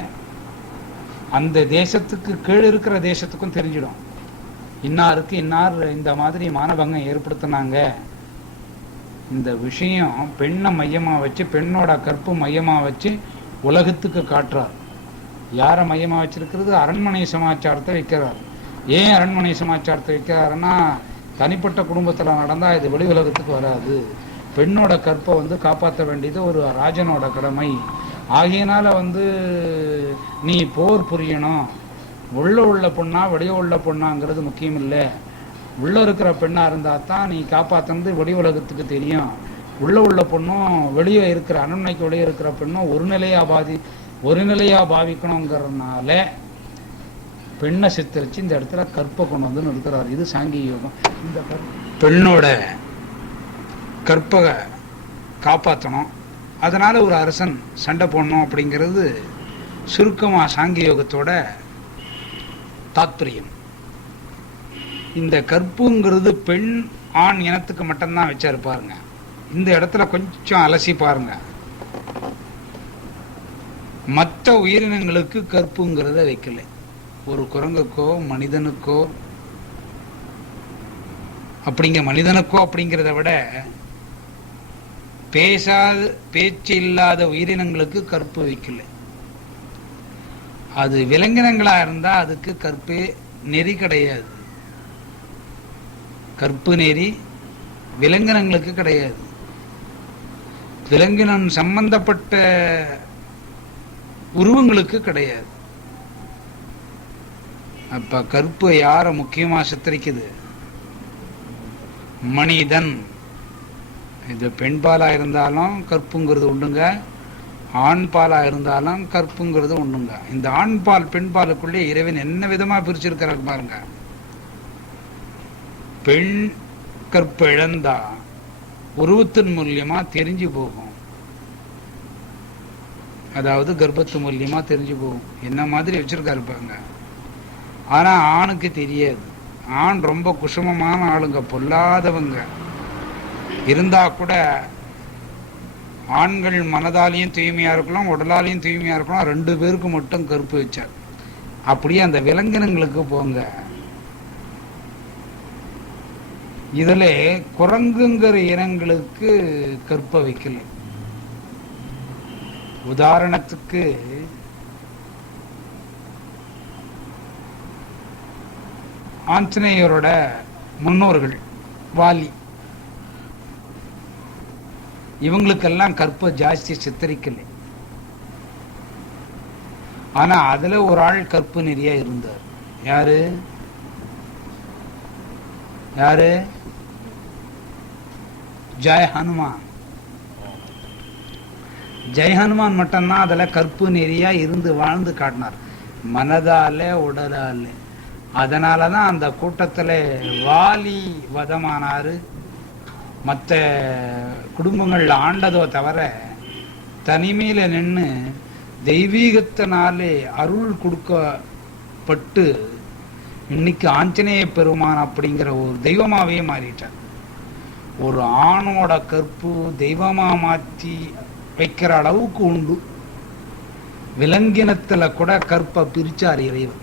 அந்த தேசத்துக்கு கீழ் இருக்கிற தேசத்துக்கும் தெரிஞ்சிடும், இன்னாருக்கு இன்னார் இந்த மாதிரி மானபங்கம் ஏற்படுத்தினாங்க. இந்த விஷயம் பெண்ணை மையமா வச்சு, பெண்ணோட கற்பு மையமா வச்சு உலகத்துக்கு காட்டுறார். யாரை மையமா வச்சிருக்கிறது? அரண்மனை சமாச்சாரத்தை வைக்கிறார். ஏன் அரண்மனை சமாச்சாரத்தை வைக்கிறாருன்னா, தனிப்பட்ட குடும்பத்துல நடந்தா இது வெளி உலகத்துக்கு வராது. பெண்ணோட கற்பை காப்பாற்ற வேண்டியது ஒரு ராஜனோட கடமை. ஆகையினால நீ போர் புரியணும். உள்ள பொண்ணா வெளியே உள்ள பொண்ணாங்கிறது முக்கியம் இல்லை. உள்ள இருக்கிற பெண்ணா இருந்தா தான் நீ காப்பாற்றுனது வெளி உலகத்துக்கு தெரியும். உள்ள பொண்ணும் வெளியே இருக்கிற அரண்மனைக்கு வெளியே இருக்கிற பெண்ணும் ஒரு நிலையா ஒரு நிலையா பாவிக்கணுங்கிறதுனால பெண்ணை சித்தரிச்சு இந்த இடத்துல கற்பை கொண்டு வந்து நிறுத்துறாரு. இது சாங்கிய யோகம். இந்த பெண்ணோட கற்பை காப்பாற்றணும், அதனால ஒரு அரசன் சண்டை போடணும் அப்படிங்கிறது சுருக்கமாக சாங்கிய யோகத்தோட தாத்பரியம். இந்த கற்புங்கிறது பெண் ஆண் இனத்துக்கு மட்டும்தான் வச்சாரு பாருங்க. இந்த இடத்துல கொஞ்சம் அலசி பாருங்க. மற்ற உயிரினங்களுக்கு கற்புங்கிறத வைக்கல. ஒரு குரங்குக்கோ மனிதனுக்கோ அப்படிங்கிறத விட பேச்சு இல்லாத உயிரினங்களுக்கு கற்பு வைக்கல. அது விலங்கினங்களா இருந்தா அதுக்கு கற்பே நெறி கிடையாது. கற்பு நெறி விலங்கினங்களுக்கு கிடையாது. விலங்கினம் சம்பந்தப்பட்ட உருவங்களுக்கு கிடையாது. அப்ப கற்பு யார முக்கியமா சித்தரிக்குது? மனிதன். இது பெண் பாலா இருந்தாலும் கற்புங்கிறது உண்டுங்க, ஆண் பாலா இருந்தாலும் கற்புங்கிறது உண்டுங்க. இந்த ஆண் பால் பெண் பாலுக்குள்ளே இறைவன் என்ன விதமா பிரிச்சிருக்கிறார் பாருங்க. பெண் கற்பு இழந்தா உருவத்தின் மூலியமா தெரிஞ்சு போகும். அதாவது கர்ப்பத்து மூலியமா தெரிஞ்சு போகும். என்ன மாதிரி வச்சிருக்காரு பாருங்க. ஆனா ஆணுக்கு தெரியாது. ஆண் ரொம்ப குசுமமான ஆளுங்க, பொல்லாதவங்க இருந்தா கூட ஆண்கள் மனதாலையும் தூய்மையா இருக்கலாம், உடலாலையும் தூய்மையா இருக்கலாம். 2 பேருக்கு மட்டும் கற்பு வச்சார். அப்படியே அந்த விலங்கினங்களுக்கு போங்க. இதுல குரங்குங்கிற இனங்களுக்கு கற்ப வைக்கல. உதாரணத்துக்கு ஆஞ்சநேயரோட முன்னோர்கள் வாலி, இவங்களுக்கெல்லாம் கற்ப ஜாஸ்தி சித்தரிக்கல. ஆனா அதுல ஒரு ஆள் கற்பு நெறியா இருந்தார். யாரு யாரு? ஜெய ஹனுமான். ஜெய ஹனுமான் மட்டும்தான் அதுல கற்பு நெறியா இருந்து வாழ்ந்து காட்டினார், மனதால உடலால. அதனாலதான் அந்த கூட்டத்துல வாலி வதமானாரு. மற்ற குடும்பங்கள் ஆண்டதோ தவிர தனிமையில நின்று தெய்வீகத்தினாலே அருள் கொடுக்கப்பட்டு இன்னைக்கு ஆஞ்சநேய பெருமான் அப்படிங்கிற ஒரு தெய்வமாவே மாறிட்டார். ஒரு ஆணோட கற்பு தெய்வமா மாற்றி வைக்கிற அளவுக்கு உண்டு. விலங்கினத்துல கூட கற்பை பிரிச்சார் இறைவன்.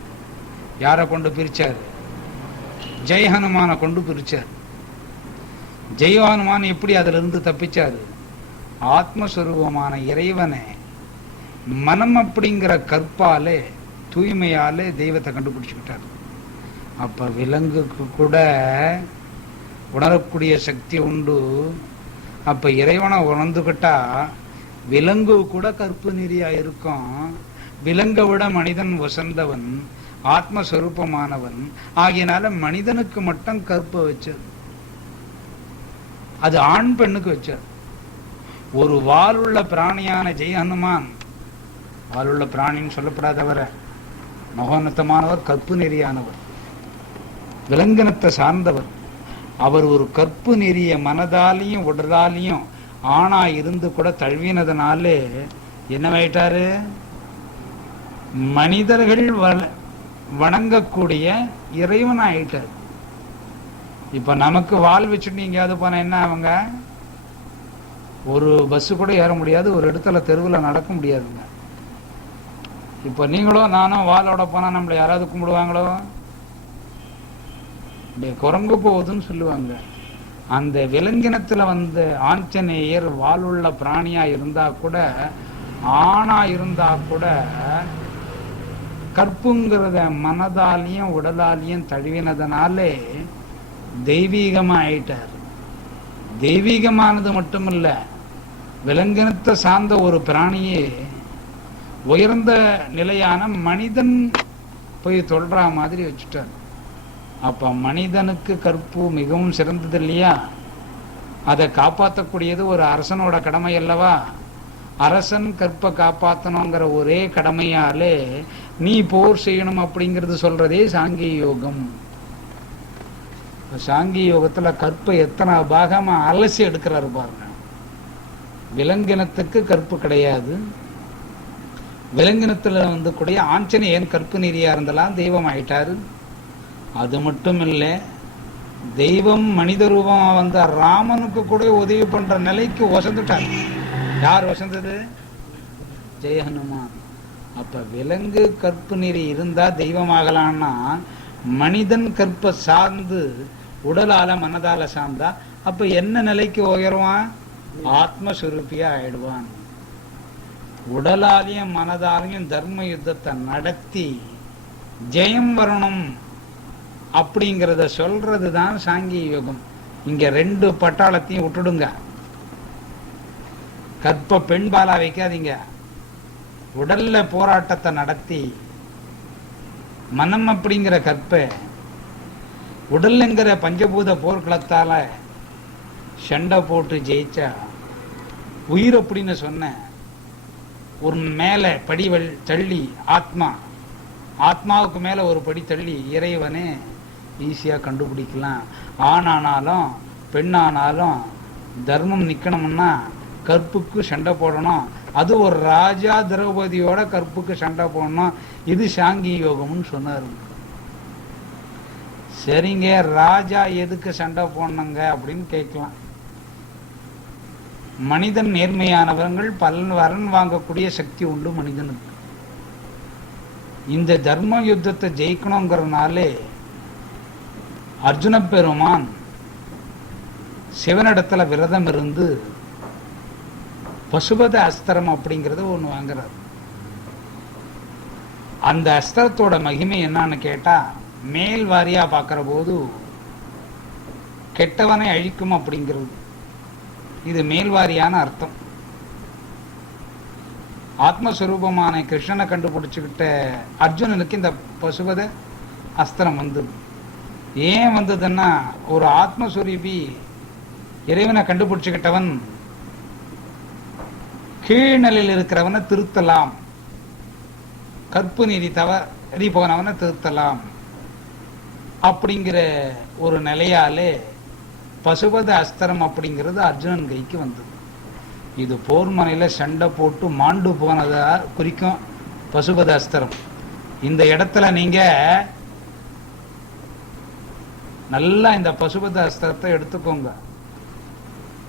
யாரை கொண்டு பிரிச்சார்? ஜெய ஹனுமான கொண்டு பிரிச்சார். ஜெய ஹனுமான் எப்படி அதுல இருந்து தப்பிச்சாரு? ஆத்மஸ்வரூபமான இறைவனை மனம் அப்படிங்கிற கற்பாலே தூய்மையாலே தெய்வத்தை கண்டுபிடிச்சுக்கிட்டார். அப்ப விலங்குக்கு கூட உணரக்கூடிய சக்தி உண்டு. அப்ப இறைவனை உணர்ந்துகிட்டா விலங்கு கூட கற்பு நெறியா இருக்கும். விலங்கை விட மனிதன் வசந்தவன், ஆத்மஸ்வரூபமானவன். ஆகியனால மனிதனுக்கு மட்டும் கற்பை வச்சது. அது ஆண் பெண்ணுக்கு வச்சார். ஒரு வாளுள்ள பிராணியான ஜெய ஹனுமான், வாளுள்ள பிராணின்னு சொல்லப்படாதவர மகோன்னதமானவர், கற்பு நெறியானவர், விலங்கினத்தை சார்ந்தவர். அவர் ஒரு கற்பு நெறிய மனதாலையும் உடலாலையும் ஆணா இருந்து கூட தழுவினதுனாலே என்னவாயிட்டாரு? மனிதர்கள் வணங்கக்கூடிய இறைவன் ஆயிட்டார். இப்ப நமக்கு வால் வச்சுட்டு எங்கேயாவது போனா என்ன? அவங்க ஒரு பஸ் கூட ஏற முடியாது, ஒரு இடத்துல தெருவில் நடக்க முடியாதுங்க. இப்ப நீங்களோ நானும் வாளோட போனா நம்மள யாராவது கும்பிடுவாங்களோ? குரங்கு போகுதுன்னு சொல்லுவாங்க. அந்த விலங்கினத்துல வந்து ஆஞ்சநேயர் வாளுள்ள பிராணியா இருந்தா கூட, ஆணா இருந்தா கூட கற்புங்கிறத மனதாலையும் உடலாலையும் தழுவினதுனாலே தெய்வீகமா ஆயிட்டார். தெய்வீகமானது மட்டுமல்ல, விலங்கினத்தை சார்ந்த ஒரு பிராணியே உயர்ந்த நிலையான மனிதன் போய் தொல்ற மாதிரி வச்சுட்டார். அப்ப மனிதனுக்கு கற்பு மிகவும் சிறந்தது இல்லையா? அதை காப்பாற்றக்கூடியது ஒரு அரசனோட கடமை அல்லவா? அரசன் கற்பை காப்பாற்றணுங்கிற ஒரே கடமையாலே நீ போர் செய்யணும் அப்படிங்கிறது சொல்றதே சாங்கிய யோகம். சாங்கிய யோகத்துல கற்பை எத்தனை பாகமா அலசி எடுக்கிறாரு பாருங்க. விலங்கினத்துக்கு கற்பு கிடையாது. விலங்கினத்துல கூடிய ஆஞ்சநேயன் கற்பு நெறியா இருந்தெல்லாம் தெய்வம் ஆயிட்டாரு. அது மட்டும் இல்லை, தெய்வம் மனித ரூபம் வந்த ராமனுக்கு கூட உதவி பண்ற நிலைக்கு வசந்துட்டார். யார் வசந்தது? ஜெய ஹனுமான். அப்ப விலங்கு கற்பு நெறி இருந்தா தெய்வமாகலான்னா, மனிதன் கற்பை சார்ந்து உடலால மனதால சார்ந்தா அப்ப என்ன நிலைக்கு உயருவான்? ஆத்மஸ்வரூபியா ஆயிடுவான். உடலாலையும் மனதாலையும் தர்ம யுத்தத்தை நடத்தி ஜெயம் வரணும் அப்படிங்கிறத சொல்றதுதான் சாங்கிய யோகம். இங்க 2 பட்டாளத்தையும் விட்டுடுங்க. கற்ப பெண் பாலா வைக்காதீங்க. உடல்ல போராட்டத்தை நடத்தி மனம் அப்படிங்கிற கற்ப உடல்ங்கிற பஞ்சபூத போர்க்களத்தால சண்டை போட்டு ஜெயிச்சா உயிர் அப்படின்னு சொன்ன ஒரு மேல படி தள்ளி ஆத்மாவுக்கு மேல ஒரு படி தள்ளி இறைவனே ஈஸியா கண்டுபிடிக்கலாம். ஆணானாலும் பெண்ணானாலும் தர்மம் நிக்கணும்னா கற்புக்கு சண்டை போடணும். அது ஒரு ராஜா திரௌபதியோட கற்புக்கு சண்டை போடணும். இது சாங்கிய யோகம்னு சொன்னாரு. சரிங்க, ராஜா எதுக்கு சண்டை போடணுங்க அப்படின்னு கேட்கலாம். மனிதன் நேர்மையானவர்கள் வரன் வாங்கக்கூடிய சக்தி உண்டு மனிதனுக்கு. இந்த தர்ம யுத்தத்தை ஜெயிக்கணுங்கிறதுனாலே அர்ஜுன பெருமான் சிவனிடத்துல விரதம் இருந்து பசுபத அஸ்திரம் அப்படிங்கறத ஒண்ணு வாங்குறார். அந்த அஸ்திரத்தோட மகிமை என்னன்னு கேட்டா, மேல் வாரியா பார்க்கிற போது கெட்டவனை அழிக்கும் அப்படிங்கிறது. இது மேல்வாரியான அர்த்தம். ஆத்மஸ்வரூபமான கிருஷ்ணனை கண்டுபிடிச்சுக்கிட்ட அர்ஜுனனுக்கு இந்த பசுபத அஸ்திரம் வந்தது. ஏன் வந்ததுன்னா, ஒரு ஆத்மஸ்வரூபி இறைவனை கண்டுபிடிச்சுக்கிட்டவன் கீழ்நிலையில் இருக்கிறவனை திருத்தலாம், கற்பு நீதி தவறி போனவனை திருத்தலாம் அப்படிங்கிற ஒரு நிலையாலே பசுபத அஸ்திரம் அப்படிங்கிறது அர்ஜுனன் கைக்கு வந்தது. இது போர் முனையில சண்டை போட்டு மாண்டு போனதா குறிக்கும் பசுபத அஸ்திரம். இந்த இடத்துல நீங்க நல்லா இந்த பசுபத அஸ்திரத்தை எடுத்துக்கோங்க.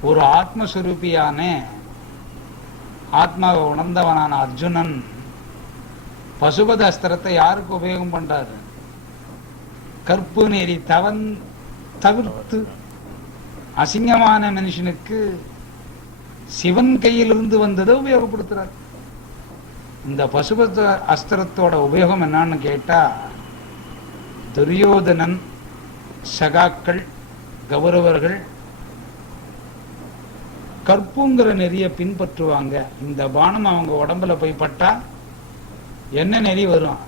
ஒரு ஆத்மஸ்வரூபியான ஆத்மாவை உணர்ந்தவனான அர்ஜுனன் பசுபத அஸ்திரத்தை யாருக்கு உபயோகம் பண்றாரு? கற்பு நெறி தவிர்த்து அசிங்கமான மனுஷனுக்கு சிவன் கையிலிருந்து வந்ததை உபயோகப்படுத்துறார். இந்த பசுபத அஸ்திரத்தோட உபயோகம் என்னன்னு கேட்டா, துரியோதனன் சகாக்கள் கௌரவர்கள் கற்புங்கிற நெறிய பின்பற்றுவாங்க. இந்த பானம் அவங்க உடம்புல போய் பட்டா என்ன நெறி வரும்?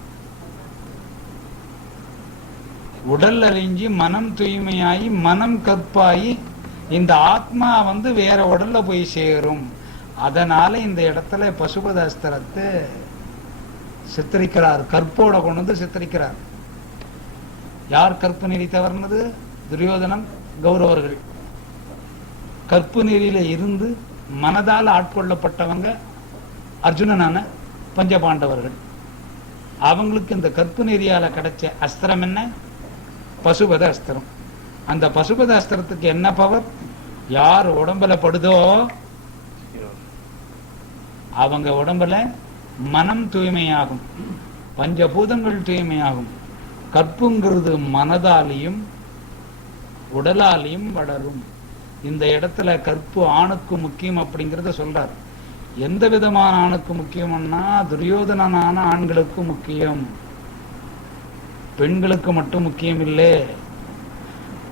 உடல் அறிஞ்சி மனம் தூய்மையாகி மனம் கற்பாயி இந்த ஆத்மா வேற உடல்ல போய் சேரும். அதனால இந்த இடத்துல பசுபத அஸ்திரத்தை சித்தரிக்கிறார். கற்போட கொண்டு வந்து சித்தரிக்கிறார். யார் கற்பு நெறி தவறுனது? துரியோதனன் கௌரவர்கள். கற்பு நெறியில இருந்து மனதால் ஆட்கொள்ளப்பட்டவங்க அர்ஜுனனான பஞ்சபாண்டவர்கள். அவங்களுக்கு இந்த கற்பு நெறியால கிடைச்ச அஸ்திரம் என்ன? பசுபத அஸ்திரம். அந்த பசுபத அஸ்திரத்துக்கு என்ன பவர்? யார் உடம்புல படுதோ அவங்க உடம்புல மனம் தூய்மையாகும், பஞ்சபூதங்கள் தூய்மையாகும். கற்புங்கிறது மனதாலையும் உடலாலையும் வளரும். இந்த இடத்துல கற்பு ஆணுக்கு முக்கியம் அப்படிங்கறத சொல்றார். எந்த விதமான ஆணுக்கு முக்கியம்னா, துரியோதனனான ஆண்களுக்கு முக்கியம், பெண்களுக்கு மட்டும் முக்கியம் இல்லை.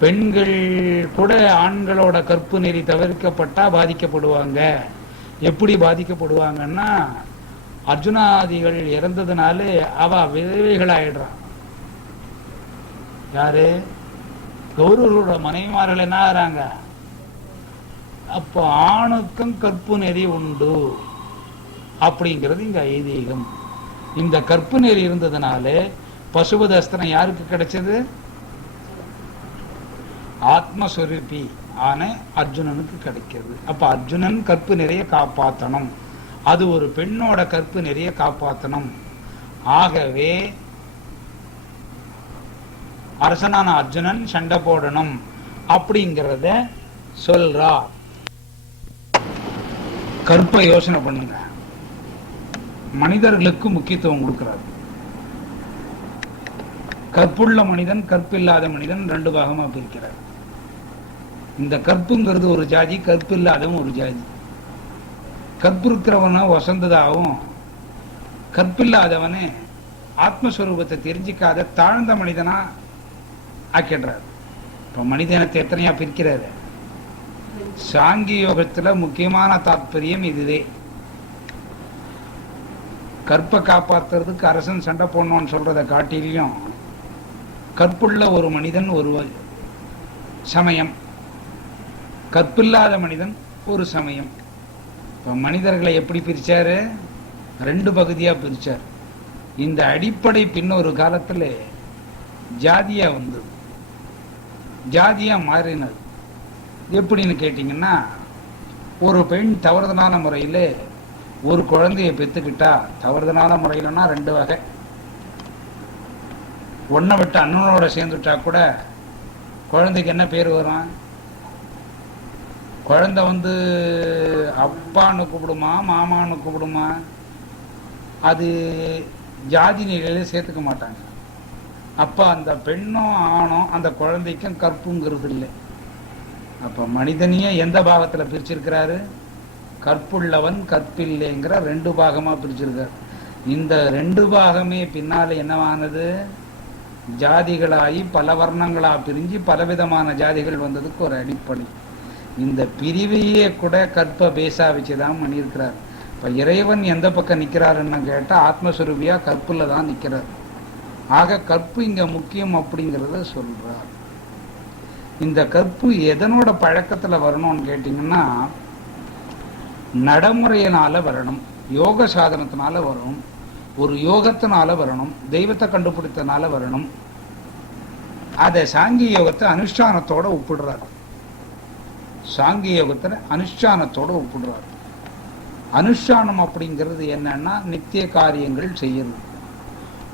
பெண்கள் கூட ஆண்களோட கற்பு நெறி தவிர்க்கப்பட்டா பாதிக்கப்படுவாங்க. எப்படி பாதிக்கப்படுவாங்கன்னா, அர்ஜுனாதிகள் இறந்ததுனால அவ விதவைகள் ஆயிடுறான். யாரு? கௌரவர்களோட மனைவிமார்கள் என்ன ஆகிறாங்க? அப்போ ஆணுக்கும் கற்பு நெறி உண்டு. அப்படிங்கிறது இங்க ஐதீகம். இந்த கற்பு நெறி இருந்ததுனாலே பசுபத அஸ்திரம் யாருக்கு கிடைச்சது? ஆத்மஸ்வரூபி ஆன அர்ஜுனனுக்கு கிடைக்கிறது. அப்ப அர்ஜுனன் கற்பு நிறைய காப்பாற்றணும், அது ஒரு பெண்ணோட கற்பு நிறைய காப்பாற்றணும். ஆகவே அரசனான அர்ஜுனன் சண்டை போடணும் அப்படிங்கிறத சொல்றா. கற்பை யோசனை பண்ணுங்க. மனிதர்களுக்கு முக்கியத்துவம் கொடுக்கிறார். கற்புள்ள மனிதன், கற்பில்லாத மனிதன் ரெண்டு பாகமா பிரிக்கிறார். இந்த கற்புங்கிறது ஒரு ஜாதி, கற்பு இல்லாதவன் ஒரு ஜாதி. கற்பு இருக்கிறவன வசந்ததாகவும், கற்பில்லாதவனே ஆத்மஸ்வரூபத்தை தெரிஞ்சிக்காத தாழ்ந்த மனிதனா ஆக்கிடுறாரு. இப்ப மனிதனத்தை எத்தனையா பிரிக்கிறாரு. சாங்கிய யோகத்துல முக்கியமான தாற்பயம் இதுவே. கற்பை காப்பாத்துறதுக்கு அரசன் சண்டை போடணும்னு சொல்றதை காட்டிலையும் கற்புள்ள ஒரு மனிதன் ஒரு சமயம், கற்பில்லாத மனிதன் ஒரு சமயம். இப்ப மனிதர்களை எப்படி பிரிச்சாரு? ரெண்டு பகுதியா பிரிச்சார். இந்த அடிப்படை பின்னொரு காலத்துல ஜாதியா வந்தது, ஜாதியா மாறினது. எப்படின்னு கேட்டீங்கன்னா, ஒரு பெண் தவறுதலான முறையில ஒரு குழந்தைய பெத்துக்கிட்டா, தவறுதலான முறையிலன்னா ரெண்டு வகை. ஒன்னை விட்டு அண்ணனோட சேர்ந்துட்டா கூட குழந்தைக்கு என்ன பேர் வரும்? குழந்தை அப்பான்னு கூப்பிடுமா, மாமான்னு கூப்பிடுமா? அது ஜாதி நிலையில சேர்த்துக்க மாட்டாங்க. அப்ப அந்த பெண்ணும் ஆணும் அந்த குழந்தைக்கும் கற்புங்கிறது இல்லை. அப்ப மனிதனையே எந்த பாகத்துல பிரிச்சிருக்கிறாரு? கற்புள்ளவன் கற்பில்லைங்கிற ரெண்டு பாகமா பிரிச்சிருக்காரு. இந்த ரெண்டு பாகமே பின்னால என்னவானது? ஜாதிகளாகி பல வர்ணங்களா பிரிஞ்சு பலவிதமான ஜாதிகள் வந்ததுக்கு ஒரு அடிப்படை. இந்த பிரிவையே கூட கற்ப பேசா வச்சுதான் பண்ணியிருக்கிறார். இப்ப இறைவன் எந்த பக்கம் நிக்கிறாருன்னு கேட்டா ஆத்மஸ்வரூபியா கற்புல தான் நிக்கிறார். ஆக கற்பு இங்க முக்கியம் அப்படிங்கிறத சொல்றார். இந்த கற்பு எதனோட பழக்கத்துல வரணும்னு கேட்டீங்கன்னா, நடைமுறையினால வரணும், யோக சாதனத்தினால வரணும், ஒரு யோகத்தினால வரணும், தெய்வத்தை கண்டுபிடித்தனால வரணும். அதை சாங்கிய யோகத்தை அனுஷ்டானத்தோட ஒப்பிடுறாரு. சாங்கிய யோகத்துல அனுஷ்டானத்தோட ஒப்பிடுறாரு. அனுஷ்டானம் அப்படிங்கிறது என்னன்னா நித்திய காரியங்கள் செய்யறது.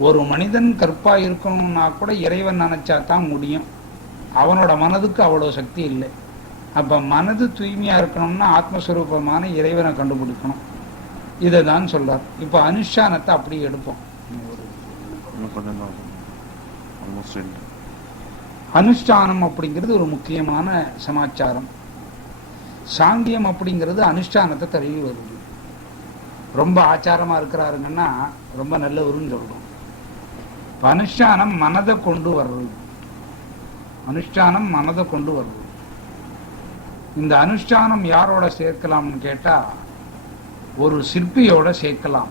ஒரு மனிதன் கற்பா இருக்கணும்னா கூட இறைவன் நினைச்சா தான் முடியும். அவனோட மனதுக்கு அவ்வளவு சக்தி இல்லை. அப்ப மனது தூய்மையா இருக்கணும்னா ஆத்மஸ்வரூபமான இறைவனை கண்டுபிடிக்கணும். இதை தான் சொல்றார். இப்ப அனுஷ்டானத்தை அப்படி எடுப்போம். அனுஷ்டானம் அப்படிங்கிறது ஒரு முக்கியமான சமாச்சாரம். சாங்கியம் அப்படிங்கிறது அனுஷ்டானத்தை தழுவி வருது. ரொம்ப ஆச்சாரமா இருக்கிறாருங்கன்னா ரொம்ப நல்லவருன்னு சொல்றோம். அனுஷ்டானம் மனதை கொண்டு வர்றது. அனுஷ்டானம் மனதை கொண்டு வருது. இந்த அனுஷ்டானம் யாரோட சேர்க்கலாம்னு கேட்டா ஒரு சிற்பியோட சேர்க்கலாம்.